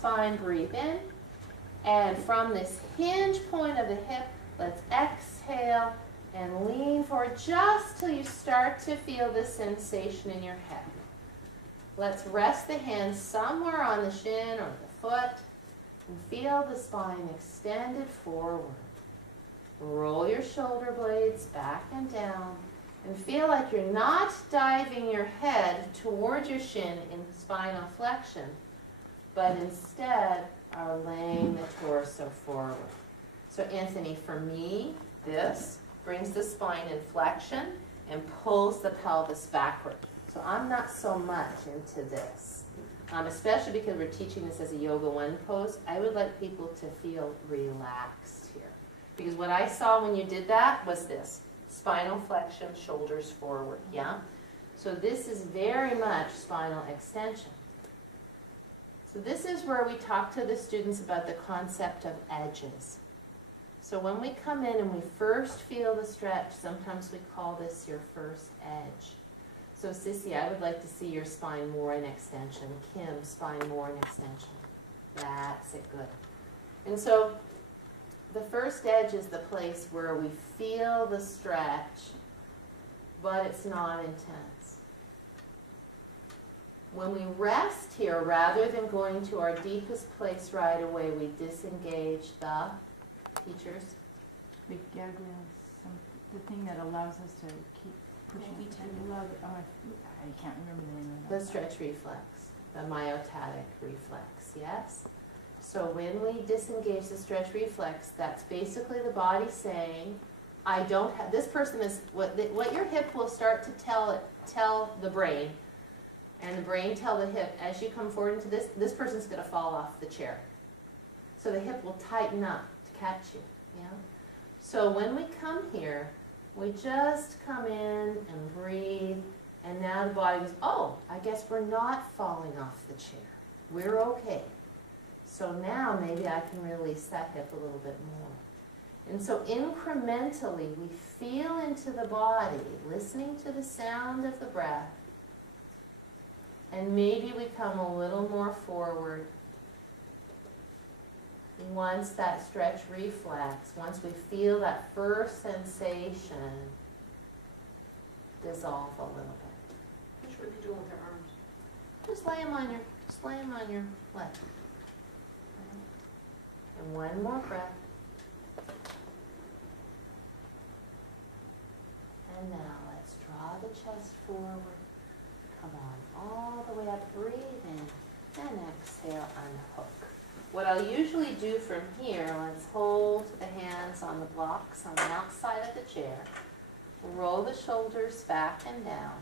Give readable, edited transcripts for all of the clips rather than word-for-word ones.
spine, breathe in. And from this hinge point of the hip, let's exhale and lean forward just till you start to feel this sensation in your head. Let's rest the hands somewhere on the shin or the foot and feel the spine extended forward. Roll your shoulder blades back and down and feel like you're not diving your head towards your shin in spinal flexion, but instead are laying the torso forward. So Anthony, for me, this brings the spine in flexion and pulls the pelvis backward. So I'm not so much into this, especially because we're teaching this as a Yoga 1 pose. I would like people to feel relaxed here. Because what I saw when you did that was this, spinal flexion, shoulders forward, yeah? So this is very much spinal extension. So this is where we talk to the students about the concept of edges. So when we come in and we first feel the stretch, sometimes we call this your first edge. So Sissy, I would like to see your spine more in extension. Kim, spine more in extension. That's it, good. And so the first edge is the place where we feel the stretch, but it's not intense. When we rest here, rather than going to our deepest place right away, we disengage the teachers. The gag rails, the thing that allows us to keep pushing. I can't remember the name of that. The stretch reflex, the myotatic reflex, yes? So when we disengage the stretch reflex, that's basically the body saying, I don't have, this person is, what your hip will start to tell the brain, and the brain tell the hip, as you come forward into this person's going to fall off the chair. So the hip will tighten up to catch you, yeah? So when we come here, we just come in and breathe, and now the body goes, oh, I guess we're not falling off the chair. We're okay. So now maybe I can release that hip a little bit more. And so incrementally, we feel into the body, listening to the sound of the breath, and maybe we come a little more forward. Once that stretch reflex, once we feel that first sensation dissolve a little bit. What should we be doing with our arms? Just lay them on your leg. And one more breath. And now let's draw the chest forward. Come on, all the way up, breathe in, and exhale, unhook. What I'll usually do from here, let's hold the hands on the blocks on the outside of the chair. Roll the shoulders back and down.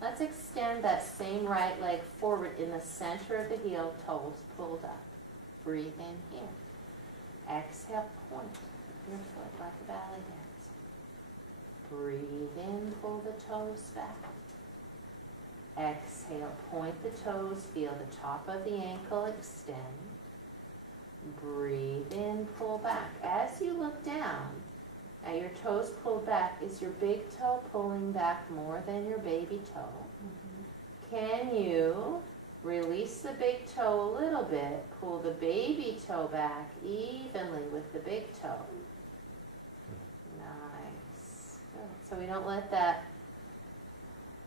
Let's extend that same right leg forward in the center of the heel, toes pulled up. Breathe in here. Exhale, point your foot like a ballet dancer. Breathe in, pull the toes back. Exhale, point the toes, feel the top of the ankle extend. Breathe in, pull back. As you look down at your toes pulled back, is your big toe pulling back more than your baby toe? Can you release the big toe a little bit, pull the baby toe back evenly with the big toe? Nice. Good. So we don't let that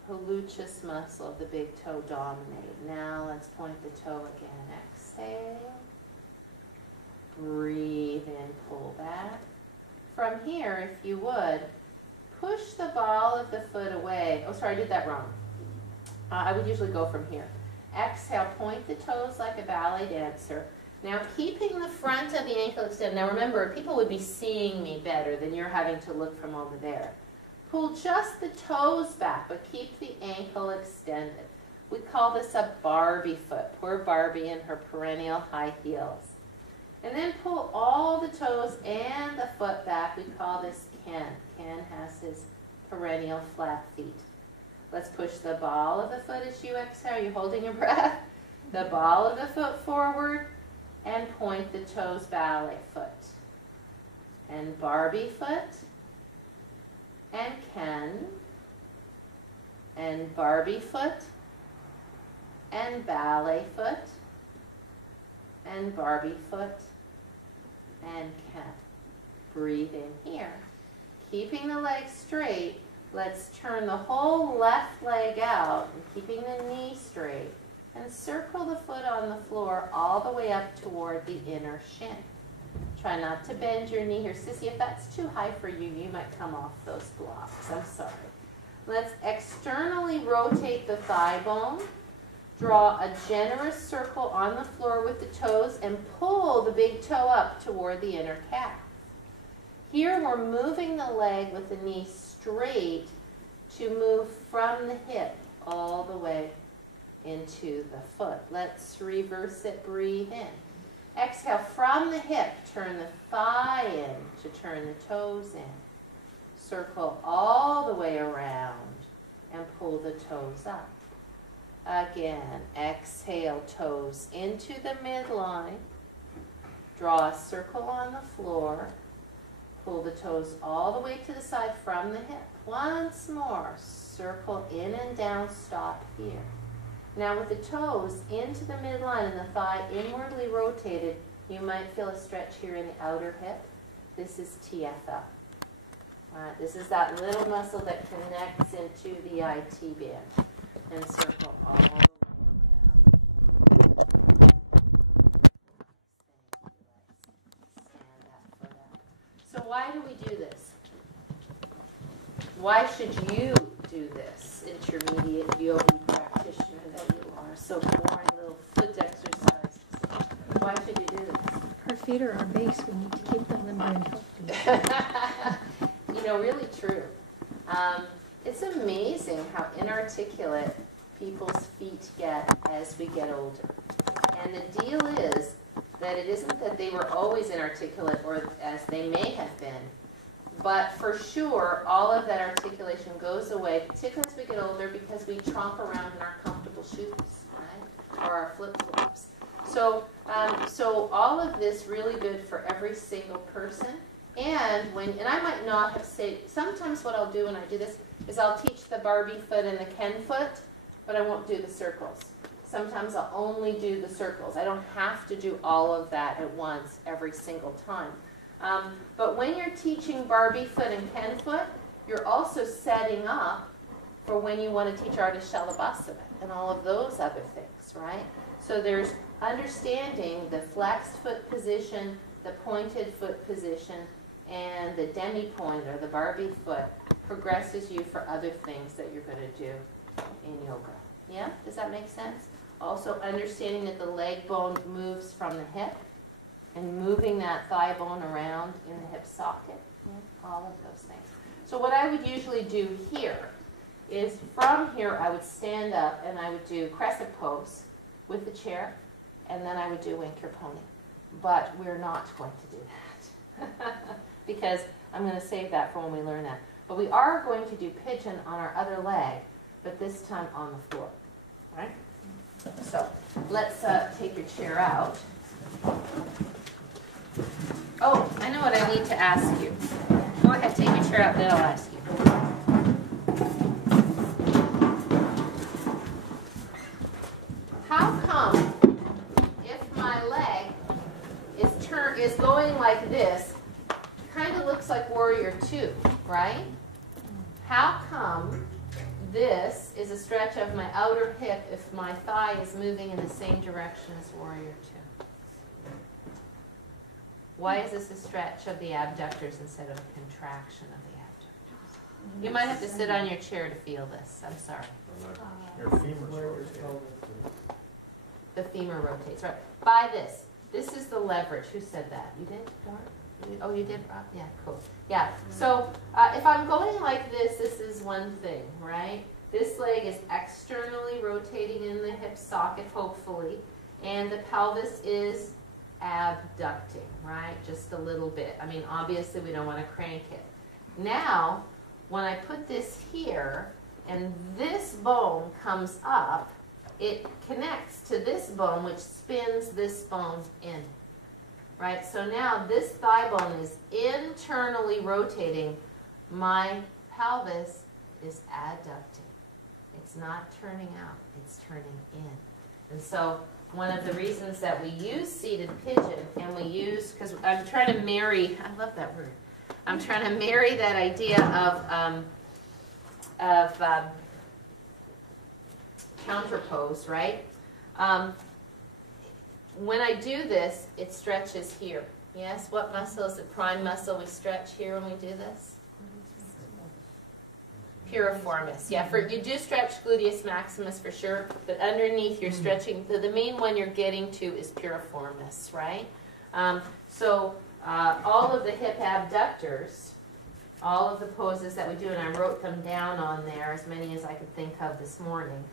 hallucis muscle of the big toe dominate. Now let's point the toe again. Exhale. Breathe in, pull back. From here, if you would, push the ball of the foot away. Oh, sorry, I did that wrong. I would usually go from here. Exhale, point the toes like a ballet dancer. Now, keeping the front of the ankle extended. Now, remember, people would be seeing me better than you're having to look from over there. Pull just the toes back, but keep the ankle extended. We call this a Barbie foot. Poor Barbie in her perennial high heels. And then pull all the toes and the foot back. We call this Ken. Ken has his perennial flat feet. Let's push the ball of the foot as you exhale. Are you holding your breath? The ball of the foot forward and point the toes ballet foot. And Barbie foot. And Ken. And Barbie foot. And ballet foot. and Barbie foot and cat. Breathe in here. Keeping the leg straight, let's turn the whole left leg out and keeping the knee straight and circle the foot on the floor all the way up toward the inner shin. Try not to bend your knee here. Sissy, if that's too high for you, you might come off those blocks. I'm sorry. Let's externally rotate the thigh bone. Draw a generous circle on the floor with the toes and pull the big toe up toward the inner calf. Here we're moving the leg with the knee straight to move from the hip all the way into the foot. Let's reverse it. Breathe in. Exhale from the hip. Turn the thigh in to turn the toes in. Circle all the way around and pull the toes up. Again, exhale, toes into the midline. Draw a circle on the floor. Pull the toes all the way to the side from the hip. Once more, circle in and down, stop here. Now with the toes into the midline and the thigh inwardly rotated, you might feel a stretch here in the outer hip. This is TFL. This is that little muscle that connects into the IT band. And circle all the way around. Stand that foot up. So why do we do this? Why should you do this, intermediate yogi practitioner that you are? So boring little foot exercises. Why should you do this? Our feet are our base. We need to keep them limber and healthy. You know, really true. It's amazing how inarticulate people's feet get as we get older. And the deal is that it isn't that they were always inarticulate or as they may have been, but for sure all of that articulation goes away, particularly as we get older because we tromp around in our comfortable shoes, right? Or our flip-flops. So all of this really good for every single person. And I might not have said, sometimes what I'll do when I do this is I'll teach the Barbie foot and the Ken foot, but I won't do the circles. Sometimes I'll only do the circles. I don't have to do all of that at once every single time. But when you're teaching Barbie foot and Ken foot, you're also setting up for when you want to teach Ardha Shalabhasana and all of those other things, right? So there's understanding the flexed foot position, the pointed foot position, and the demi-point or the Barbie foot progresses you for other things that you're going to do in yoga. Yeah? Does that make sense? Also understanding that the leg bone moves from the hip and moving that thigh bone around in the hip socket. Yeah? All of those things. So what I would usually do here is from here I would stand up and I would do crescent pose with the chair, and then I would do Winker Pony. But we're not going to do that because I'm going to save that for when we learn that. But we are going to do pigeon on our other leg, but this time on the floor. All right? So let's take your chair out. Oh, I know what I need to ask you. Go ahead, take your chair out, then I'll ask you. How come if my leg is going like this, kind of looks like Warrior Two, right? How come this is a stretch of my outer hip if my thigh is moving in the same direction as Warrior Two? Why is this a stretch of the abductors instead of a contraction of the abductors? You might have to sit on your chair to feel this. I'm sorry. Your femur's rotating. The femur rotates, right? By this. This is the leverage. Who said that? You did, Dawn? Oh, you did, Rob? Yeah, cool. Yeah, so if I'm going like this, this is one thing, right? This leg is externally rotating in the hip socket, hopefully, and the pelvis is abducting, right? Just a little bit. I mean, obviously, we don't want to crank it. Now, when I put this here, and this bone comes up, it connects to this bone, which spins this bone in. Right? So now this thigh bone is internally rotating. My pelvis is adducting. It's not turning out, it's turning in. And so one of the reasons that we use seated pigeon, and we use, because I'm trying to marry, I love that word, I'm trying to marry that idea of counterpose, right? When I do this, it stretches here. Yes, what muscle is the prime muscle we stretch here when we do this? Piriformis. Yeah, you do stretch gluteus maximus for sure, but underneath you're stretching, the main one you're getting to is piriformis, right? All of the hip abductors, all of the poses that we do, and I wrote them down on there, as many as I could think of this morning.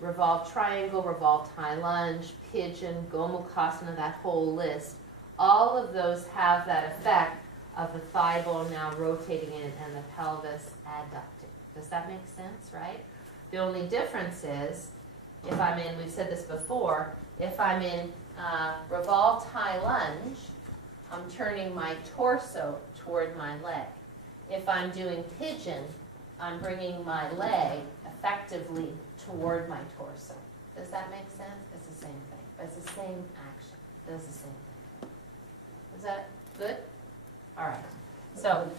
Revolved triangle, revolved high lunge, pigeon, Gomukhasana, that whole list. All of those have that effect of the thigh bone now rotating in and the pelvis adducting. Does that make sense, right? The only difference is, if I'm in, we've said this before, if I'm in revolved high lunge, I'm turning my torso toward my leg. If I'm doing pigeon, I'm bringing my leg effectively toward my torso. Does that make sense? It's the same thing. But it's the same action. It does the same thing. Is that good? All right. So,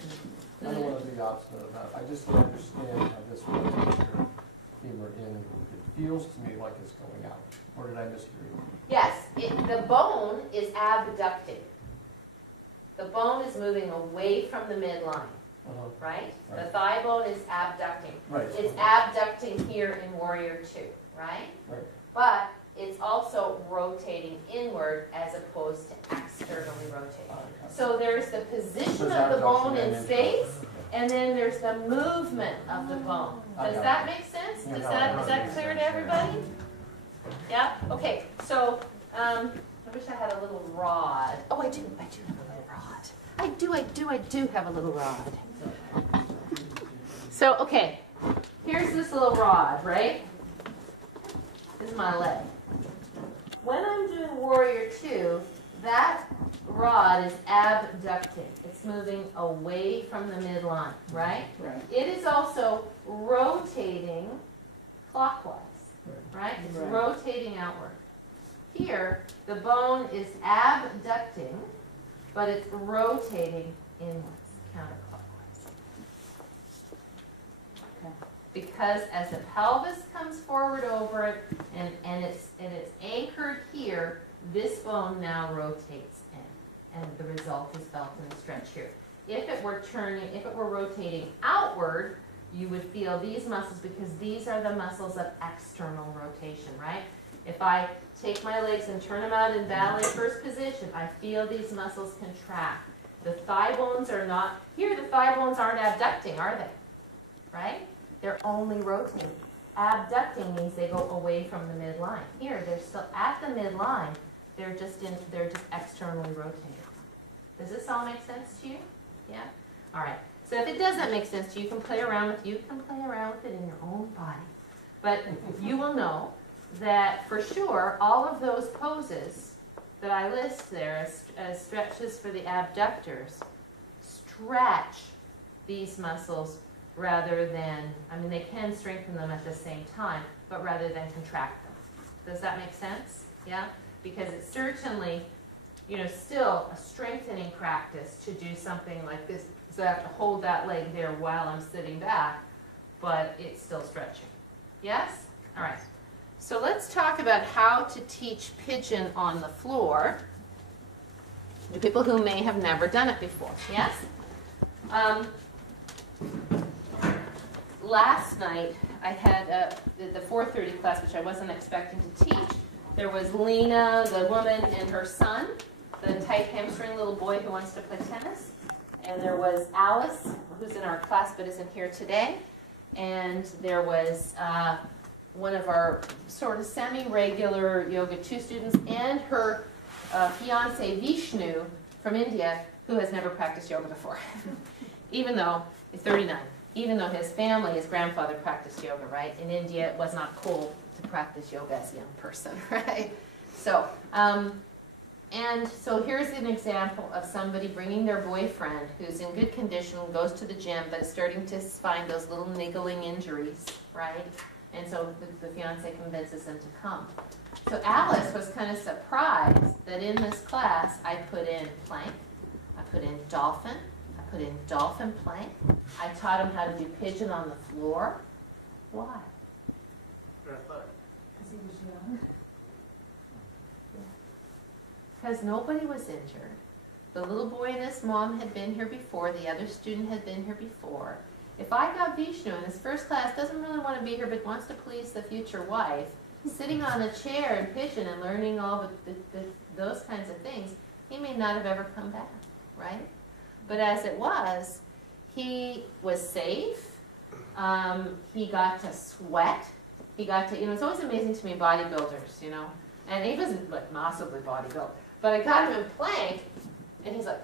I don't want to be obstinate about it. I just don't understand how this rotates your femur in. It feels to me like it's going out. Or did I mishear you? yes, the bone is abducting. The bone is moving away from the midline. Right? Right. The thigh bone is abducting. Right. It's abducting here in Warrior Two, right? Right. But it's also rotating inward as opposed to externally rotating. So there's the position There's of the bone abduction in and space, and then there's the movement of the bone. Does that make sense? Yeah, Is no, that makes clear sense, to everybody? Yeah? Okay, so I wish I had a little rod. Oh, I do have a little rod. I do have a little rod. So, okay, here's this little rod, right? This is my leg. When I'm doing Warrior Two, that rod is abducting. It's moving away from the midline, right? Right. It is also rotating clockwise, right? It's Right. rotating outward. Here, the bone is abducting, but it's rotating inwards, counterclockwise. Okay. Because as the pelvis comes forward over it and it's anchored here, this bone now rotates in, and the result is felt in the stretch here. If it were rotating outward, you would feel these muscles, because these are the muscles of external rotation, right? If I take my legs and turn them out in ballet first position, I feel these muscles contract. The thigh bones are not, here the thigh bones aren't abducting, are they? Right? They're only rotating. Abducting means they go away from the midline. Here, they're still at the midline, they're just externally rotating. Does this all make sense to you? Yeah? All right. So if it doesn't make sense to you, you can play around with it in your own body. But you will know that for sure, all of those poses that I list there as stretches for the abductors stretch these muscles rather than, I mean, they can strengthen them at the same time, but rather than contract them. Does that make sense? Yeah? Because it's certainly, still a strengthening practice to do something like this. So I have to hold that leg there while I'm sitting back, but it's still stretching. Yes? All right. So let's talk about how to teach pigeon on the floor to people who may have never done it before. Yes? Last night I had the 4:30 class, which I wasn't expecting to teach. There was Lena, the woman, and her son, the tight hamstring little boy who wants to play tennis. And there was Alice, who's in our class but isn't here today. And there was one of our sort of semi-regular Yoga 2 students and her fiance Vishnu from India, who has never practiced yoga before. Even though he's 39. Even though his family, his grandfather practiced yoga, right? In India, it was not cool to practice yoga as a young person, right? So, and so here's an example of somebody bringing their boyfriend who's in good condition, goes to the gym, but is starting to find those little niggling injuries, right? And so the fiance convinces them to come. So Alice was kind of surprised that in this class I put in plank, I put in dolphin, I put in dolphin plank. I taught him how to do pigeon on the floor. Why? Athletic. Because he was young. Because nobody was injured. The little boy and his mom had been here before. The other student had been here before. If I got Vishnu in his first class, doesn't really want to be here but wants to please the future wife, sitting on a chair in pigeon and learning all those kinds of things, he may not have ever come back, right? But as it was, he was safe. He got to sweat. He got to, it's always amazing to me, bodybuilders, and he wasn't like massively bodybuilt, but I got him in plank, and he's like,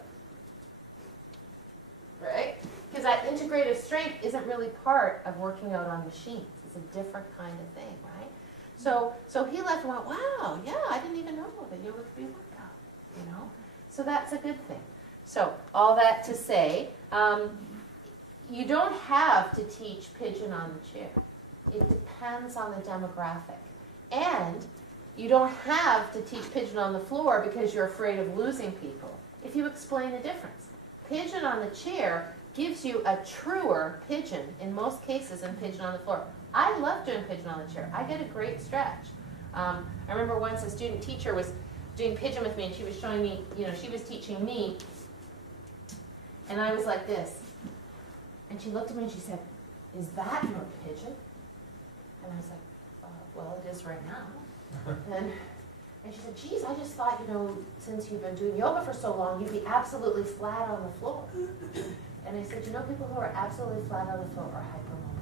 right? Because that integrative strength isn't really part of working out on machines. It's a different kind of thing, right? So he left and went, wow, yeah, I didn't even know that yoga could be a workout, So that's a good thing. So all that to say, you don't have to teach pigeon on the chair. It depends on the demographic. And you don't have to teach pigeon on the floor because you're afraid of losing people. If you explain the difference. Pigeon on the chair gives you a truer pigeon in most cases than pigeon on the floor. I love doing pigeon on the chair. I get a great stretch. I remember once a student teacher was doing pigeon with me and she was showing me, she was teaching me, and I was like this. And she looked at me and she said, "Is that your pigeon?" And I was like, well, it is right now. And she said, "Geez, I just thought, since you've been doing yoga for so long, you'd be absolutely flat on the floor." And I said, people who are absolutely flat on the floor are hypermobile.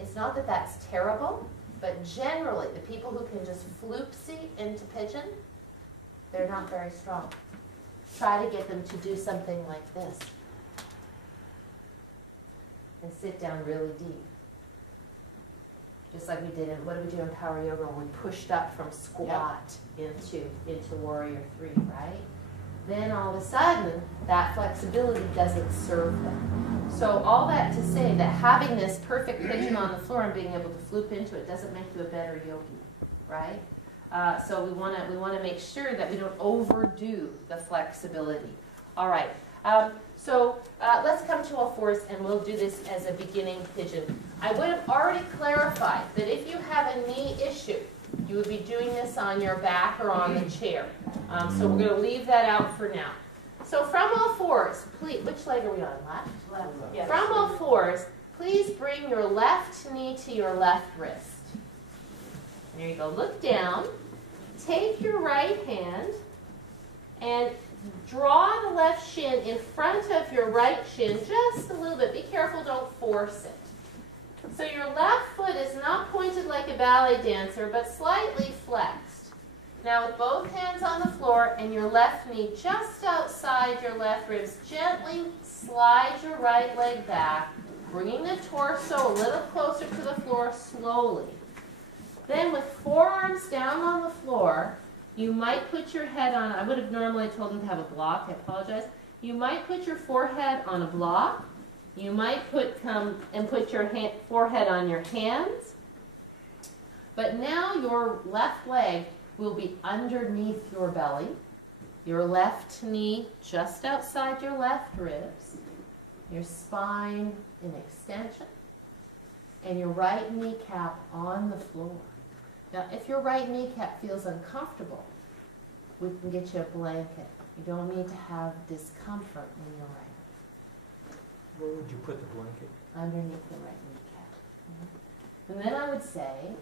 It's not that that's terrible, but generally, the people who can just floopsy into pigeon, they're not very strong. Try to get them to do something like this. And sit down really deep. Just like we did what did we do in Power Yoga when we pushed up from squat into Warrior 3, right? Then all of a sudden, that flexibility doesn't serve them. So all that to say that having this perfect pigeon on the floor and being able to floop into it doesn't make you a better yogi, right? So we want to make sure that we don't overdo the flexibility. All right. So let's come to all fours, and we'll do this as a beginning pigeon. I would have already clarified that if you have a knee issue, you would be doing this on your back or on the chair. So we're going to leave that out for now. So from all fours, please, which leg are we on? Left? Left. Yes. From all fours, please bring your left knee to your left wrist. There you go. Look down. Take your right hand and draw the left shin in front of your right shin just a little bit. Be careful, don't force it. So your left foot is not pointed like a ballet dancer, but slightly flexed. Now with both hands on the floor and your left knee just outside your left ribs, gently slide your right leg back, bringing the torso a little closer to the floor slowly. Then with forearms down on the floor, you might put your head on, I would have normally told them to have a block, I apologize. You might put your forehead on a block. You might put your forehead on your hands. But now your left leg will be underneath your belly. Your left knee just outside your left ribs. Your spine in extension. And your right kneecap on the floor. Now, if your right kneecap feels uncomfortable, we can get you a blanket. You don't need to have discomfort when you're right. Where would you put the blanket? Underneath the right kneecap. And then I would say,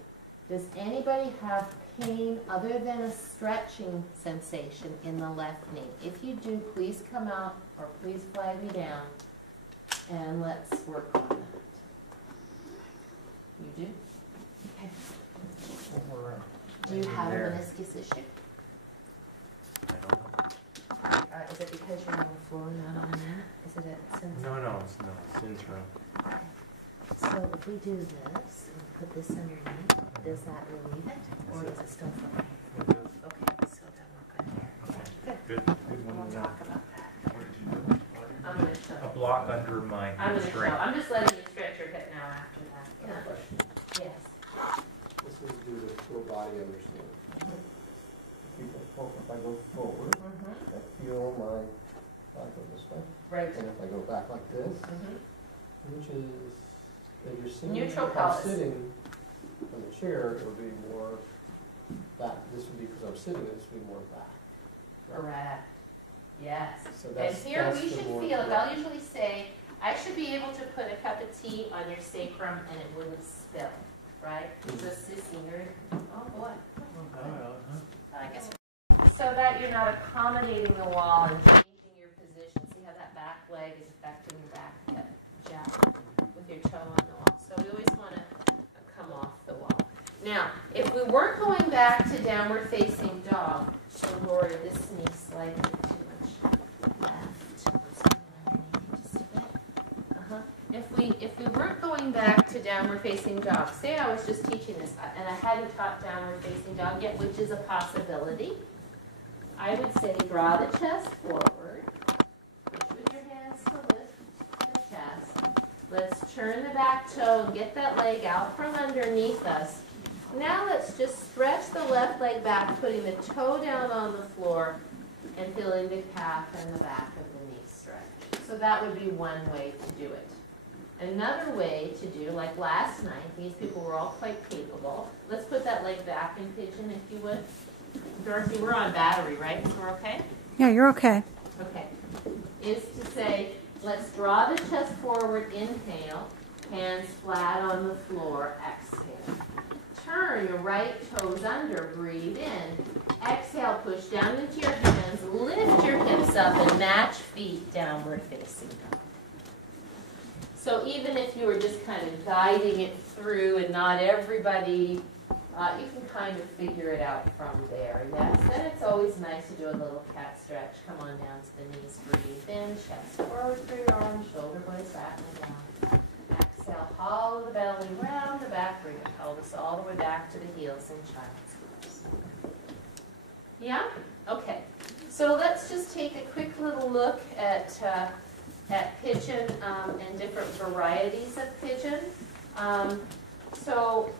does anybody have pain other than a stretching sensation in the left knee? If you do, please come out or please flag me down and let's work on that. You do? Okay. Do you have a meniscus issue? I don't know. Is it because you're on the floor, not on the mat? Is it a sense? No, it's internal. So if we do this and put this underneath, does that relieve it? Or does it still feel painful? Okay, so then we're good there. Good. Good We'll one. talk about that. I'm going to show. A block under my I'm going to show. hamstring. I'm just letting you stretch your hip now after that. Yeah. Yes. body understanding. If I go forward, Mhm. I feel I go this way, Right. and if I go back like this, Mhm. which is, if you're sitting, Neutral if I'm pelvis. sitting in the chair, it would be more back. This would be, because I'm sitting, this would be more back. Correct. Yes. So And that's, here that's we the should more feel, correct. I'll usually say, I should be able to put a cup of tea on your sacrum and it wouldn't spill, right? So sissy, you're, oh boy. I guess. So that you're not accommodating the wall and changing your position. See how that back leg is affecting your back hip, jab, with your toe on the wall. So we always want to come off the wall. Now, if we weren't going back to downward facing dog, so lower this knee slightly too much left. Let's go underneath just a bit. If we weren't going back to downward facing dog, say I was just teaching this and I hadn't taught downward facing dog yet, which is a possibility, I would say draw the chest forward, push with your hands to lift the chest. Let's turn the back toe and get that leg out from underneath us. Now let's just stretch the left leg back, putting the toe down on the floor and feeling the calf and the back of the knee stretch. So that would be one way to do it. Another way to do, like last night, these people were all quite capable. Let's put that leg back in pigeon if you would. Dorothy, we're on battery, right? So we're okay? Yeah, you're okay. Okay. Is to say, let's draw the chest forward, inhale, hands flat on the floor, exhale. Turn your right toes under, breathe in. Exhale, push down into your hands, lift your hips up and match feet downward facing dog. So even if you were just kind of guiding it through and not everybody, you can kind of figure it out from there, yes? Then it's always nice to do a little cat stretch. Come on down to the knees, breathe in, chest forward through your arms, shoulder blades back and down. Exhale, hollow the belly, round the back, bring the pelvis all the way back to the heels in child's pose. Yeah? Okay. So let's just take a quick little look at pigeon and different varieties of pigeon. So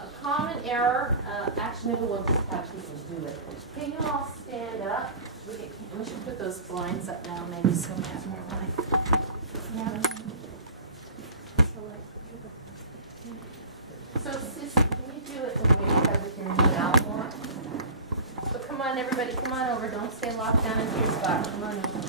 a common error, actually maybe we'll just have people do it. Can you all stand up? We should put those blinds up now maybe so we have more light. Yeah. So sis, can you do it when we have everything moved out more? So come on everybody, come on over. Don't stay locked down into your spot. Come on over.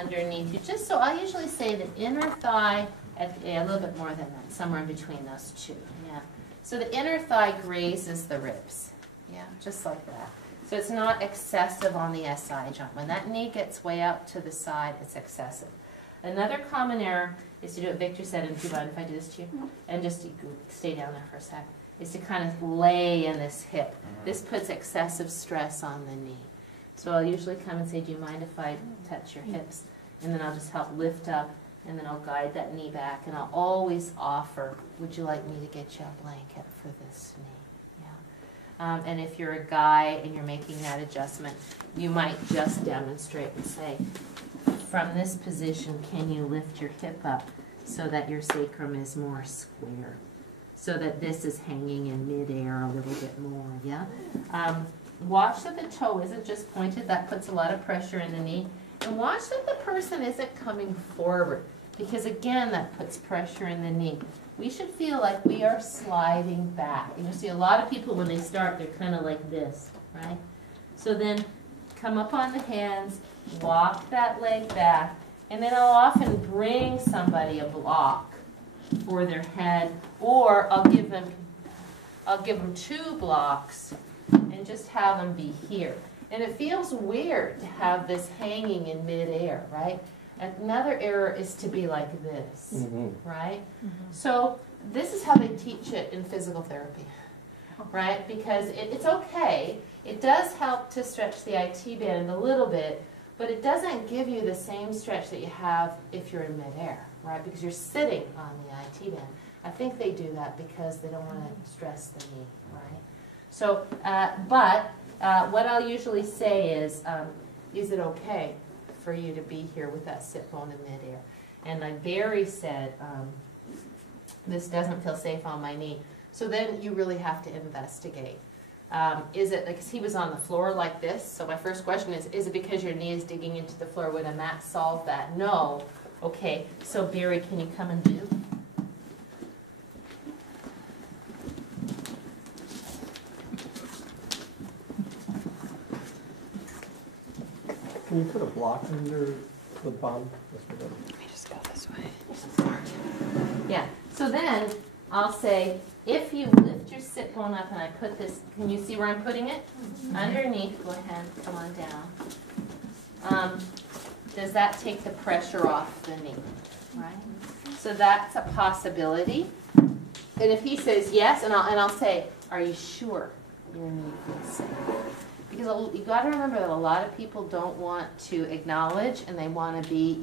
Underneath you. Just so I usually say the inner thigh, a little bit more than that, somewhere in between those two. Yeah. So the inner thigh grazes the ribs. Yeah, just like that. So it's not excessive on the SI joint. When that knee gets way out to the side, it's excessive. Another common error is to do what Victor said, and if I do this to you, and just stay down there for a sec, is to kind of lay in this hip. This puts excessive stress on the knee. So I'll usually come and say, do you mind if I touch your hips? And then I'll just help lift up, and then I'll guide that knee back, and I'll always offer, would you like me to get you a blanket for this knee? Yeah. And if you're a guy and you're making that adjustment, you might just demonstrate and say, from this position, can you lift your hip up so that your sacrum is more square? So that this is hanging in midair a little bit more, yeah? Watch that the toe isn't just pointed. That puts a lot of pressure in the knee. And watch that the person isn't coming forward, because again, that puts pressure in the knee. We should feel like we are sliding back. And you see a lot of people when they start, they're kind of like this, right? So then come up on the hands, walk that leg back, and then I'll often bring somebody a block for their head, or I'll give them 2 blocks and just have them be here. And it feels weird to have this hanging in midair, right? Another error is to be like this, right? So this is how they teach it in physical therapy, right? Because it's okay. It does help to stretch the IT band a little bit, but it doesn't give you the same stretch that you have if you're in midair, right? Because you're sitting on the IT band. I think they do that because they don't want to stress the knee, right? So, what I'll usually say is it okay for you to be here with that sit bone in midair? And like Barry said, this doesn't feel safe on my knee. So then you really have to investigate. Is it, like, 'cause he was on the floor like this, so my first question is it because your knee is digging into the floor? Would a mat solve that? No. Okay, so Barry, can you come and do? Can you put a block under the bum? Let me just go this way. Yeah, so then I'll say, if you lift your sit bone up and I put this, can you see where I'm putting it? Underneath, go ahead, come on down. Does that take the pressure off the knee? Right? So that's a possibility. And if he says yes, and I'll say, are you sure your knee feels safe? Because you got to remember that a lot of people don't want to acknowledge, and they want to be,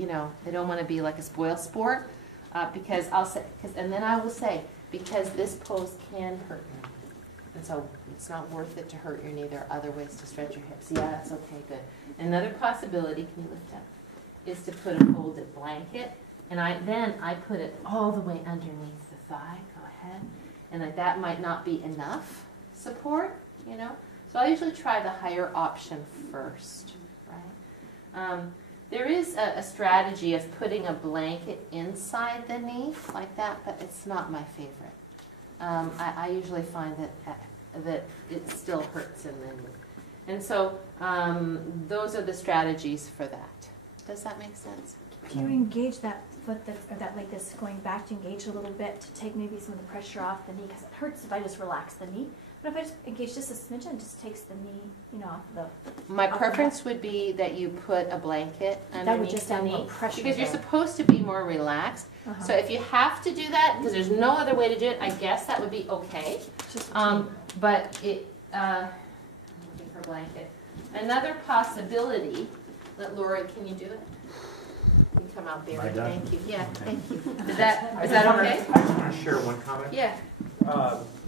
they don't want to be like a spoil sport. Because I'll say, and then I will say, because this pose can hurt your knee, and so it's not worth it to hurt your knee. There are other ways to stretch your hips. Yeah, that's okay, good. Another possibility, can you lift up, is to put a folded blanket, and then I put it all the way underneath the thigh. Go ahead, and that might not be enough support, So I usually try the higher option first, right? There is a strategy of putting a blanket inside the knee like that, but it's not my favorite. I usually find that it still hurts in the knee. And so those are the strategies for that. Does that make sense? Can you engage that foot or that leg that's going back to engage a little bit to take maybe some of the pressure off the knee? Because it hurts if I just relax the knee. But if I just engage just a smidgen, it just takes the knee, off the... My preference would be that you put a blanket That would underneath just the add more knee. pressure Because you're there. supposed to be more relaxed. So if you have to do that, because there's no other way to do it, I guess that would be okay. Just But I'm looking for a blanket. Another possibility, Lori, can you do it? You can come out, Barry. Am I done? Thank you. Yeah, thank you. Is I that just okay? I just want to share one comment. Yeah,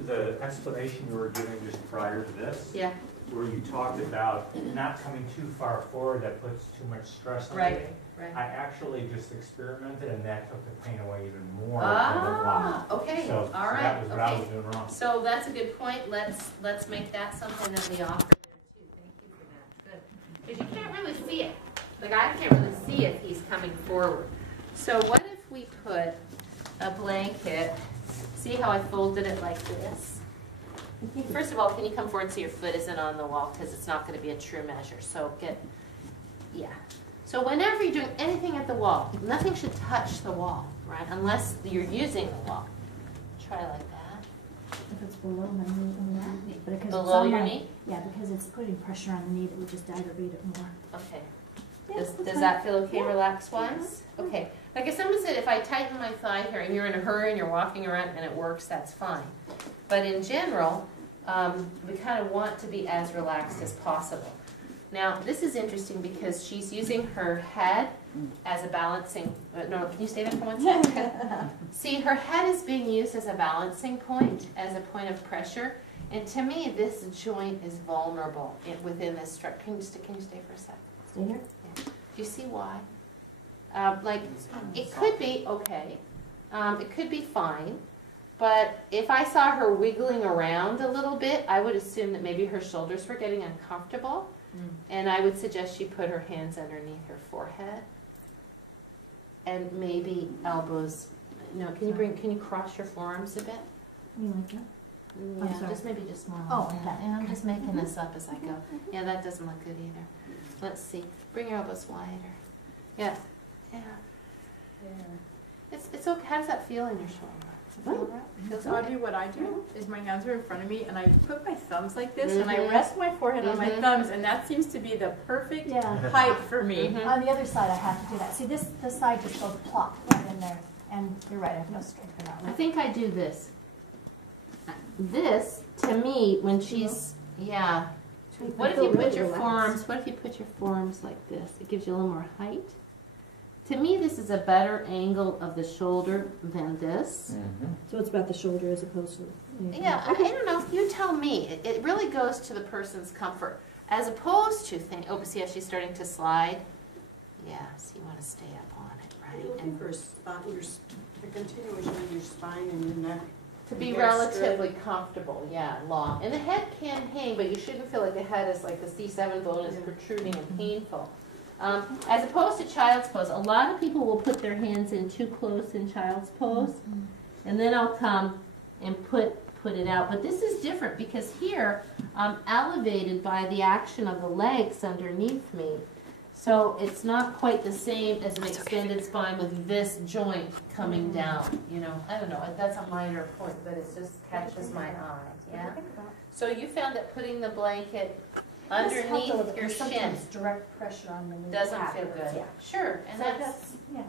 The explanation you were giving just prior to this, yeah, where you talked about not coming too far forward, that puts too much stress on the right, knee. right. I actually just experimented, and that took the pain away even more than the block. Okay, So all right, that was what I was okay. doing wrong. So that's a good point. Let's make that something that we offer there too. Thank you for that. Good. Because you can't really see it. Like I can't really see if he's coming forward. So what if we put a blanket, see how I folded it like this? First of all, can you come forward so your foot isn't on the wall, because it's not going to be a true measure. So yeah. So whenever you're doing anything at the wall, nothing should touch the wall, right? Unless you're using the wall. Try like that. if it's below my knee, but because Below your knee? Yeah, because it's putting pressure on the knee that would just aggravate it more. Okay. Yeah, Does that's fine. that feel okay, Yeah. relax-wise? Okay. Like if someone said, if I tighten my thigh here and you're in a hurry and you're walking around and it works, that's fine. But in general, we kind of want to be as relaxed as possible. Now, this is interesting because she's using her head as a balancing, no, can you stay there for 1 second? See, her head is being used as a balancing point, as a point of pressure. And to me, this joint is vulnerable within this structure. Can you stay for a second? Stay here. Do you see why? It could be okay. It could be fine. But if I saw her wiggling around a little bit, I would assume that maybe her shoulders were getting uncomfortable. And I would suggest she put her hands underneath her forehead. And maybe elbows. No, can you cross your forearms a bit? You like that? Yeah, sorry. just more. Oh, like that. And I'm just making this up as I go. Yeah, that doesn't look good either. Let's see. Bring your elbows wider. Yeah. Yeah. It's okay. How does that feel in your shoulder? Does it feel all right? Feels So okay? what I do is my hands are in front of me and I put my thumbs like this and I Mhm. rest my forehead on my Mhm. thumbs, and that seems to be the perfect Yeah. height for me. Mhm. On the other side, I have to do that. See, this side just goes plop right in there. And you're right, I have no strength in that I one. think I do this. This, to me, when she's, yeah. What if you put your forearms, like this? It gives you a little more height. To me, this is a better angle of the shoulder than this. So it's about the shoulder as opposed to... Yeah, I don't know. You tell me. It really goes to the person's comfort. As opposed to think, oh, see how she's starting to slide? Yeah, so you want to stay up on it, You're right? looking And for a spot, a continuation of your spine and your neck. To be Yes, relatively comfortable, yeah, long. And the head can hang, but you shouldn't feel like the head is like the C7 bone is protruding and painful. As opposed to child's pose, a lot of people will put their hands in too close in child's pose, and then I'll come and put it out. But this is different because here I'm elevated by the action of the legs underneath me. So it's not quite the same as an extended spine with this joint coming down, you know. I don't know, that's a minor point, but it just catches my eye, yeah? So you found that putting the blanket underneath your shin Direct pressure on the knee. doesn't feel good. Yeah. Sure, and So that's, yeah.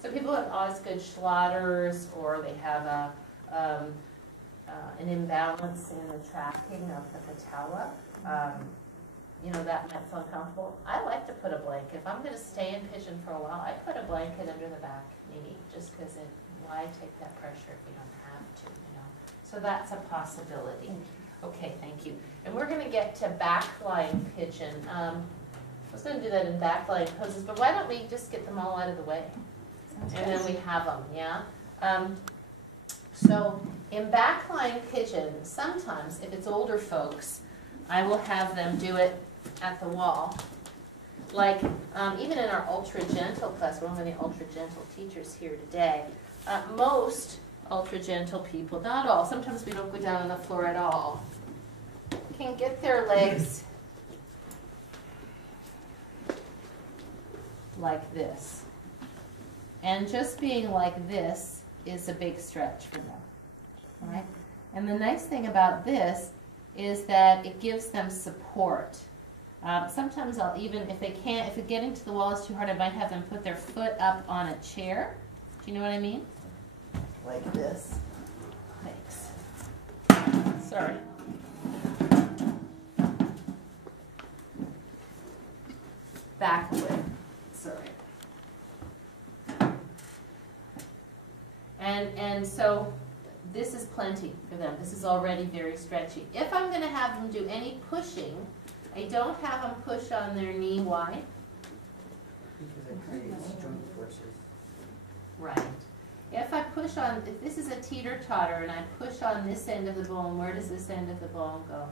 so people have Osgood Schlatter's, or they have an imbalance in the tracking of the patella. You know, that might feel uncomfortable. I like to put a blanket. If I'm going to stay in pigeon for a while, I put a blanket under the back knee, just because why take that pressure if you don't have to, you know. So that's a possibility. Okay, thank you. And we're going to get to back-lying pigeon. I was going to do that in back-lying poses, but why don't we just get them all out of the way? And then we have them, yeah? So in back-lying pigeon, sometimes, if it's older folks, I will have them do it at the wall. Like, even in our ultra-gentle class, we're one of the ultra-gentle teachers here today. Most ultra-gentle people, not all, sometimes we don't go down on the floor at all, can get their legs like this. And just being like this is a big stretch for them, right? And the nice thing about this is that it gives them support. Sometimes I'll even, if getting to the wall is too hard, I might have them put their foot up on a chair. Do you know what I mean? Like this. Thanks. Sorry. Back away. Sorry. And so this is plenty for them. This is already very stretchy. If I'm going to have them do any pushing, I don't have them push on their knee. Why? Because it creates joint forces. Right. If this is a teeter-totter and I push on this end of the bone, where does this end of the bone go?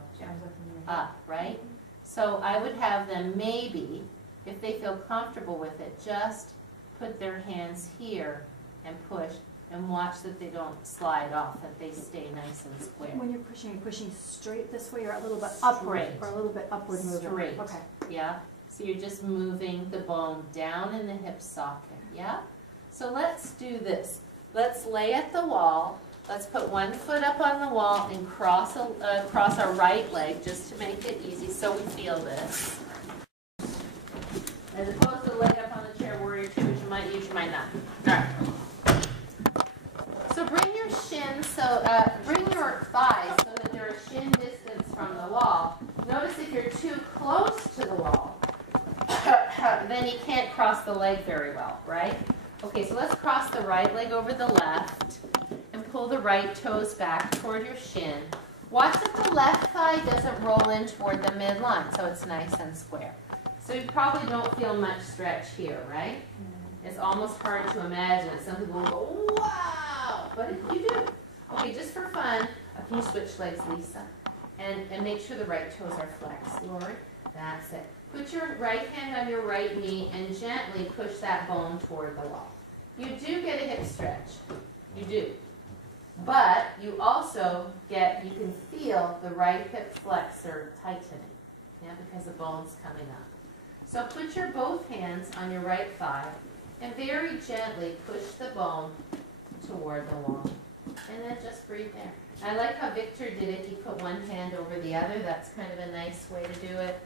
Up, right? So I would have them maybe, if they feel comfortable with it, just put their hands here and push and watch that they don't slide off, that they stay nice and square. When you're pushing straight this way or a little bit upward, Straight. or a little bit upward movement. Straight. Okay. Yeah? So you're just moving the bone down in the hip socket, yeah? So let's do this. Let's lay at the wall. Let's put one foot up on the wall and cross our right leg just to make it easy so we feel this. As opposed to leg up on the chair warrior two, which you might use, you might not. All right. So bring your shins, bring your thighs so that they're a shin distance from the wall. Notice if you're too close to the wall, then you can't cross the leg very well, right? Okay, so let's cross the right leg over the left and pull the right toes back toward your shin. Watch that the left thigh doesn't roll in toward the midline, so it's nice and square. So you probably don't feel much stretch here, right? It's almost hard to imagine. Some people will go, wow! But if you do, okay, just for fun, can you switch legs, Lisa? And make sure the right toes are flexed, Lori. That's it. Put your right hand on your right knee and gently push that bone toward the wall. You do get a hip stretch. You do. But you also you can feel the right hip flexor tightening, yeah, because the bone's coming up. So put your both hands on your right thigh and very gently push the bone toward the wall. And then just breathe there. I like how Victor did it. He put one hand over the other. That's kind of a nice way to do it.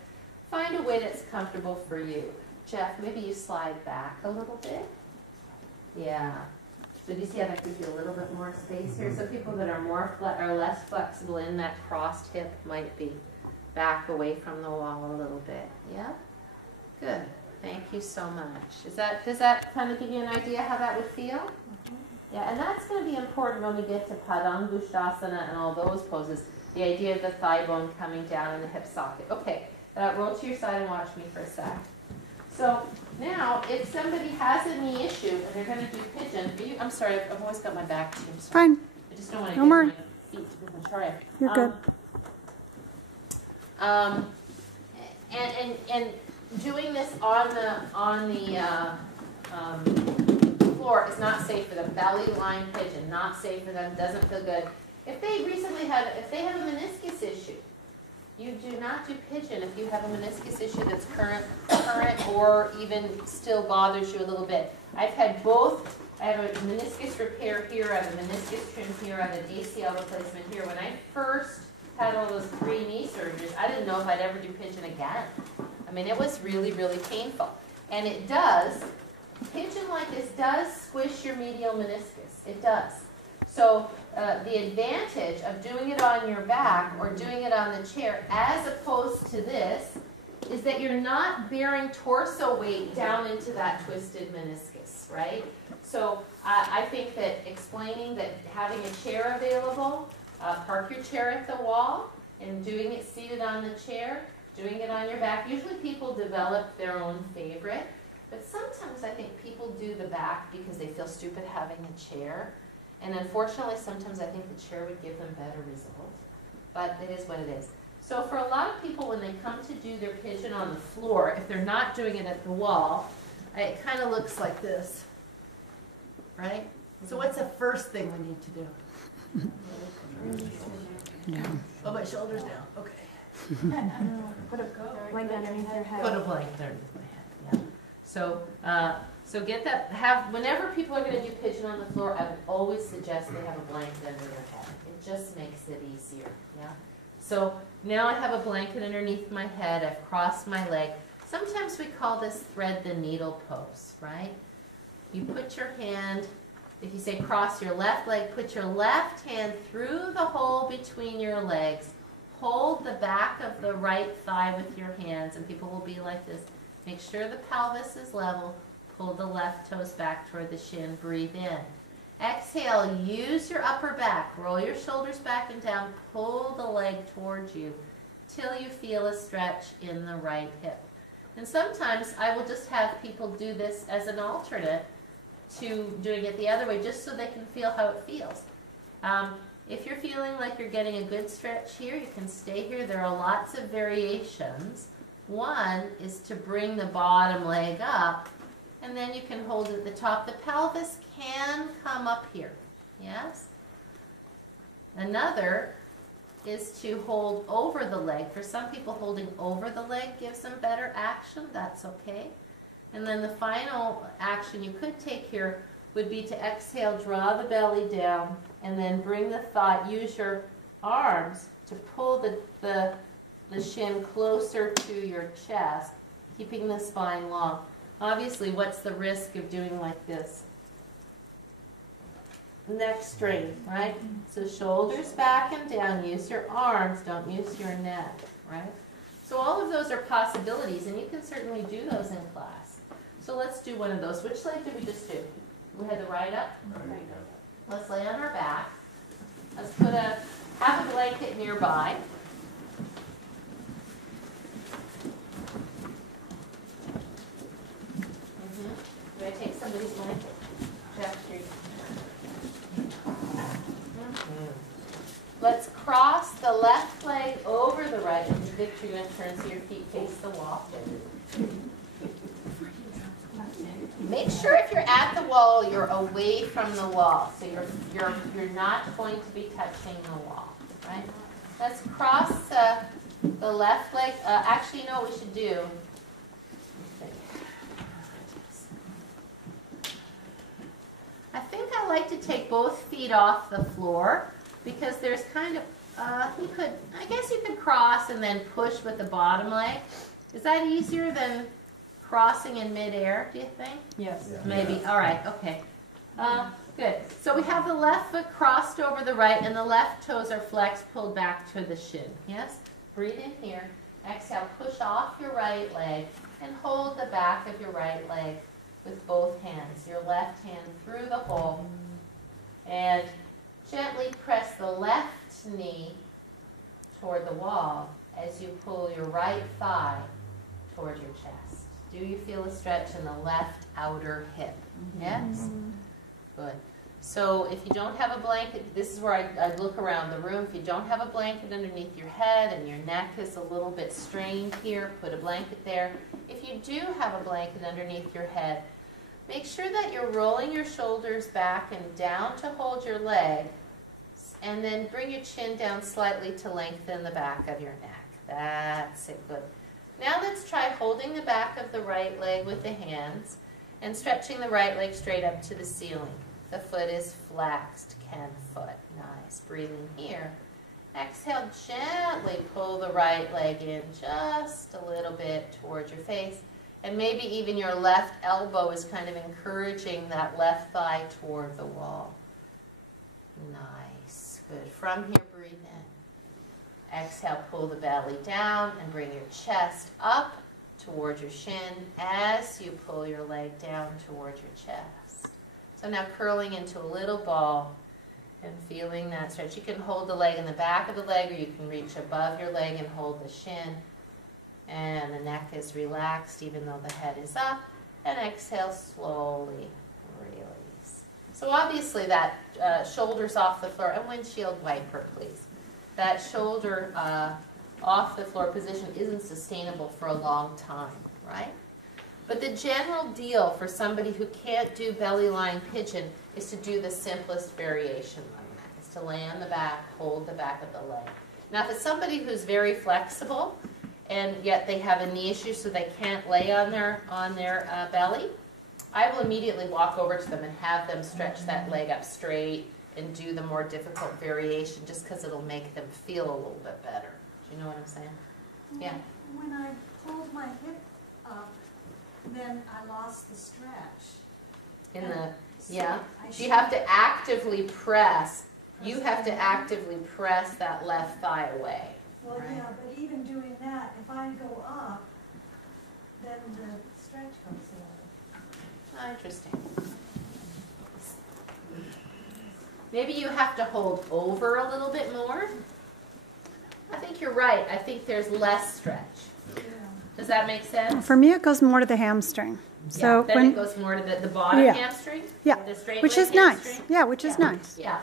Find a way that's comfortable for you. Jeff, maybe you slide back a little bit. Yeah. So do you see how that gives you a little bit more space here? So people that are less flexible in that crossed hip might be back away from the wall a little bit. Yeah? Good. Thank you so much. Does that kind of give you an idea how that would feel? Yeah, and that's going to be important when we get to Padangusthasana and all those poses. The idea of the thigh bone coming down in the hip socket. Okay, roll to your side and watch me for a sec. So now, if somebody has a knee issue and they're going to do pigeon, I'm sorry, I've always got my back to you. I'm sorry. Fine. I just don't want to No more. get feet with Macharia. You're good. And doing this on the floor is not safe for them. Belly line pigeon, not safe for them, doesn't feel good. If they have a meniscus issue, you do not do pigeon if you have a meniscus issue that's current or even still bothers you a little bit. I've had both. I have a meniscus repair here, I have a meniscus trim here, I have an ACL replacement here. When I first had all those 3 knee surgeries, I didn't know if I'd ever do pigeon again. I mean, it was really, really painful. And it does, pigeon like this does squish your medial meniscus. It does. So the advantage of doing it on your back or doing it on the chair as opposed to this is that you're not bearing torso weight down into that twisted meniscus, right? So I think that explaining that having a chair available, park your chair at the wall and doing it seated on the chair, doing it on your back. Usually people develop their own favorite, but sometimes I think people do the back because they feel stupid having a chair. And unfortunately, sometimes I think the chair would give them better results, but it is what it is. So for a lot of people, when they come to do their pigeon on the floor, if they're not doing it at the wall, it kind of looks like this, right? So what's the first thing we need to do? Oh, my shoulders down, okay. Put a blanket underneath your head. Put a blanket underneath my head, yeah. So get that, whenever people are going to do pigeon on the floor, I would always suggest they have a blanket under their head. It just makes it easier, yeah? So now I have a blanket underneath my head, I've crossed my leg. Sometimes we call this thread the needle pose, right? You put your hand, if you say cross your left leg, put your left hand through the hole between your legs. Hold the back of the right thigh with your hands, and people will be like this. Make sure the pelvis is level. Pull the left toes back toward the shin. Breathe in. Exhale, use your upper back. Roll your shoulders back and down. Pull the leg towards you till you feel a stretch in the right hip. And sometimes I will just have people do this as an alternate to doing it the other way, just so they can feel how it feels. If you're feeling like you're getting a good stretch here, you can stay here. There are lots of variations. One is to bring the bottom leg up, and then you can hold it at the top. The pelvis can come up here, yes? Another is to hold over the leg. For some people, holding over the leg gives them better action. That's okay. And then the final action you could take here would be to exhale, draw the belly down, and then bring the thigh, use your arms to pull the shin closer to your chest, keeping the spine long. Obviously, what's the risk of doing like this? Neck strain, right? So shoulders back and down. Use your arms, don't use your neck, right? So all of those are possibilities, and you can certainly do those in class. So let's do one of those. Which leg did we just do? We had the right up? Right up. Let's lay on our back. Let's have a blanket nearby. Do I take somebody's blanket? Jeff, here. Let's cross the left leg over the right. And Victor, you're going to turn so your feet face the wall. Make sure if you're at the wall, you're away from the wall. So you're not going to be touching the wall, right? Let's cross the left leg. Actually, you know what we should do? I think I like to take both feet off the floor because there's kind of, I guess you could cross and then push with the bottom leg. Is that easier than crossing in midair, do you think? Yes. Yeah. Maybe. All right. Okay. Good. So we have the left foot crossed over the right, and the left toes are flexed, pulled back to the shin. Yes? Breathe in here. Exhale. Push off your right leg and hold the back of your right leg with both hands. Your left hand through the hole. And gently press the left knee toward the wall as you pull your right thigh toward your chest. Do you feel a stretch in the left outer hip? Yes? Good. So if you don't have a blanket, this is where I'd look around the room. If you don't have a blanket underneath your head and your neck is a little bit strained here, put a blanket there. If you do have a blanket underneath your head, make sure that you're rolling your shoulders back and down to hold your leg, and then bring your chin down slightly to lengthen the back of your neck. That's it, good. Now let's try holding the back of the right leg with the hands and stretching the right leg straight up to the ceiling. The foot is flexed, Ken foot. Nice. Breathing here. Exhale, gently pull the right leg in just a little bit towards your face. And maybe even your left elbow is kind of encouraging that left thigh toward the wall. Nice. Good. From here, breathe in. Exhale, pull the belly down and bring your chest up towards your shin as you pull your leg down towards your chest. So now curling into a little ball and feeling that stretch. You can hold the leg in the back of the leg, or you can reach above your leg and hold the shin. And the neck is relaxed even though the head is up. And exhale, slowly release. So obviously that shoulders off the floor, and windshield wiper, please. That shoulder off the floor position isn't sustainable for a long time, right? But the general deal for somebody who can't do belly lying pigeon is to do the simplest variation like that. Is to lay on the back, hold the back of the leg. Now if it's somebody who's very flexible and yet they have a knee issue so they can't lay on their belly, I will immediately walk over to them and have them stretch that leg up straight and do the more difficult variation just because it'll make them feel a little bit better. Do you know what I'm saying? Yeah. When I pulled my hip up, then I lost the stretch. Yeah. You have to actively press. You have to actively press that left thigh away. Well, right? yeah, but even doing that, if I go up, then the stretch goes away. Oh, interesting. Maybe you have to hold over a little bit more. I think you're right. I think there's less stretch. Yeah. Does that make sense? For me, it goes more to the hamstring. So yeah, then it goes more to the bottom yeah. hamstring? Yeah, The straight which leg is nice. hamstring? Yeah, which is nice. Yeah.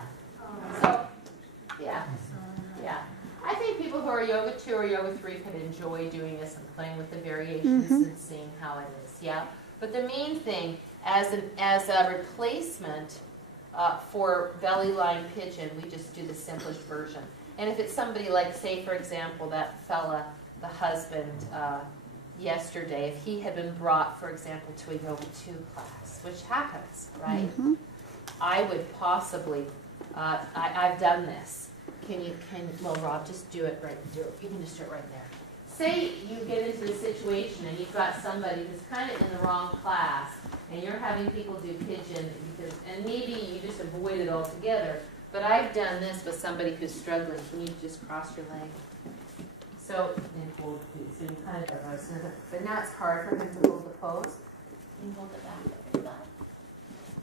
So, yeah. Yeah. I think people who are Yoga 2 or Yoga 3 could enjoy doing this and playing with the variations and seeing how it is. Yeah. But the main thing, as a replacement for belly lying pigeon, we just do the simplest version. And if it's somebody like, say, for example, that fella, the husband, yesterday, if he had been brought, for example, to a Yoga 2 class, which happens, right? I would possibly, I've done this. Well, Rob, just do it right, you can just do it right there. Say you get into a situation and you've got somebody who's kind of in the wrong class and you're having people do pigeon, and maybe you just avoid it altogether, but I've done this with somebody who's struggling. Can you just cross your leg? So, and hold, so you kind of, but now it's hard for him to hold the pose. Can you hold it back up your thigh?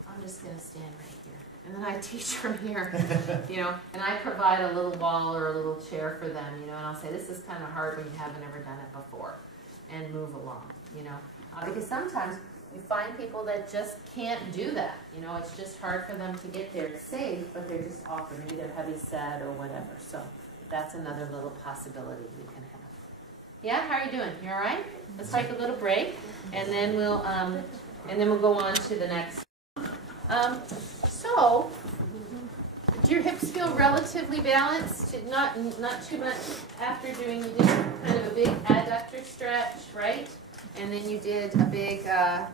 I'm just going to stand right here. And then I teach from here, you know, and I provide a little wall or a little chair for them, you know, and I'll say, this is kind of hard when you haven't ever done it before, and move along, you know. Because sometimes we find people that just can't do that, you know, it's just hard for them to get there. It's safe, but they're just awkward, maybe they're heavy set or whatever, so that's another little possibility we can have. Yeah, how are you doing? You all right? Let's take a little break, and then we'll go on to the next. So, do your hips feel relatively balanced? Not too much after doing, you did kind of a big adductor stretch, right? And then you did a big, a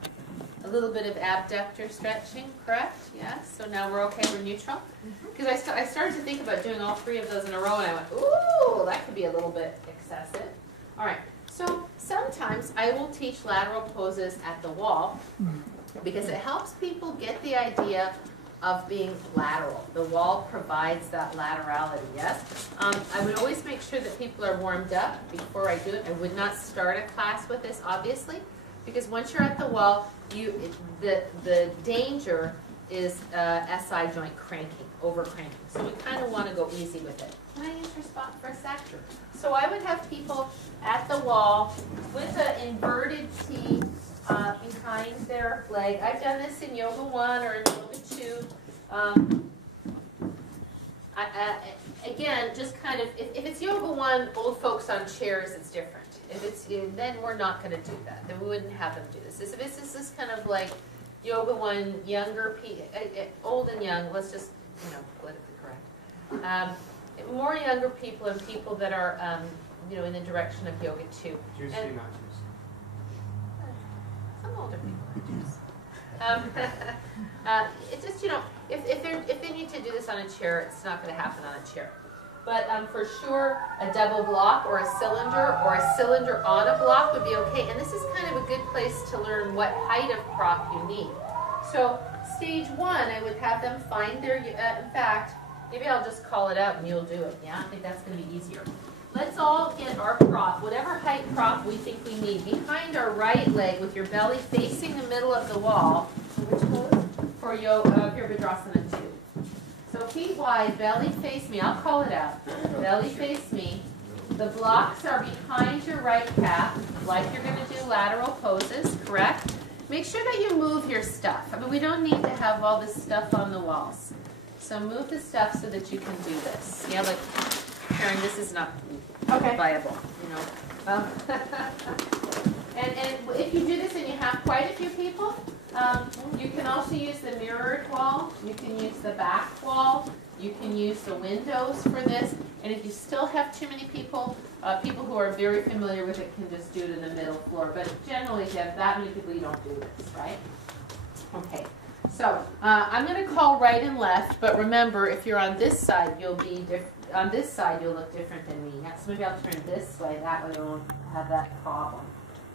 little bit of abductor stretching, correct? Yes. So now we're okay, we're neutral? Because I started to think about doing all three of those in a row, and I went, ooh, that could be a little bit excessive. All right. So sometimes I will teach lateral poses at the wall because it helps people get the idea of being lateral. The wall provides that laterality, yes? I would always make sure that people are warmed up before I do it. I would not start a class with this, obviously, because once you're at the wall, the danger is SI joint cranking, over cranking. So we kind of want to go easy with it. Can I use your spot for a sec? So I would have people at the wall with an inverted T behind their leg. I've done this in Yoga 1 or in Yoga 2. Again, just kind of, if it's yoga one, old folks on chairs, it's different. If it's, then we're not going to do that. Then we wouldn't have them do this. If this is kind of like yoga one, younger old and young, let's just, politically correct. More younger people and people that are, in the direction of yoga too. Juicy, And- not juicy. Some older people are juice. It's just, if they need to do this on a chair, it's not going to happen on a chair. But for sure, a double block or a cylinder on a block would be okay. And this is kind of a good place to learn what height of prop you need. So stage one, I would have them find their, in fact, maybe I'll just call it out and you'll do it. Yeah, I think that's going to be easier. Let's all get our prop, whatever height prop we think we need, behind our right leg with your belly facing the middle of the wall. Which pose? For yoga, Virabhadrasana 2. So feet wide, belly face me. I'll call it out. Belly face me. The blocks are behind your right calf, like you're going to do lateral poses, correct? Make sure that you move your stuff. I mean, we don't need to have all this stuff on the walls. So move the stuff so that you can do this. Yeah, like, Karen, this is not viable, and if you do this and you have quite a few people, you can also use the mirrored wall. You can use the back wall. You can use the windows for this. And if you still have too many people, people who are very familiar with it can just do it in the middle floor. But generally, if you have that many people, you don't do this, right? Okay. So I'm going to call right and left. But remember, if you're on this side, you'll be different. On this side, you'll look different than me. So maybe I'll turn this way. That way, we won't have that problem.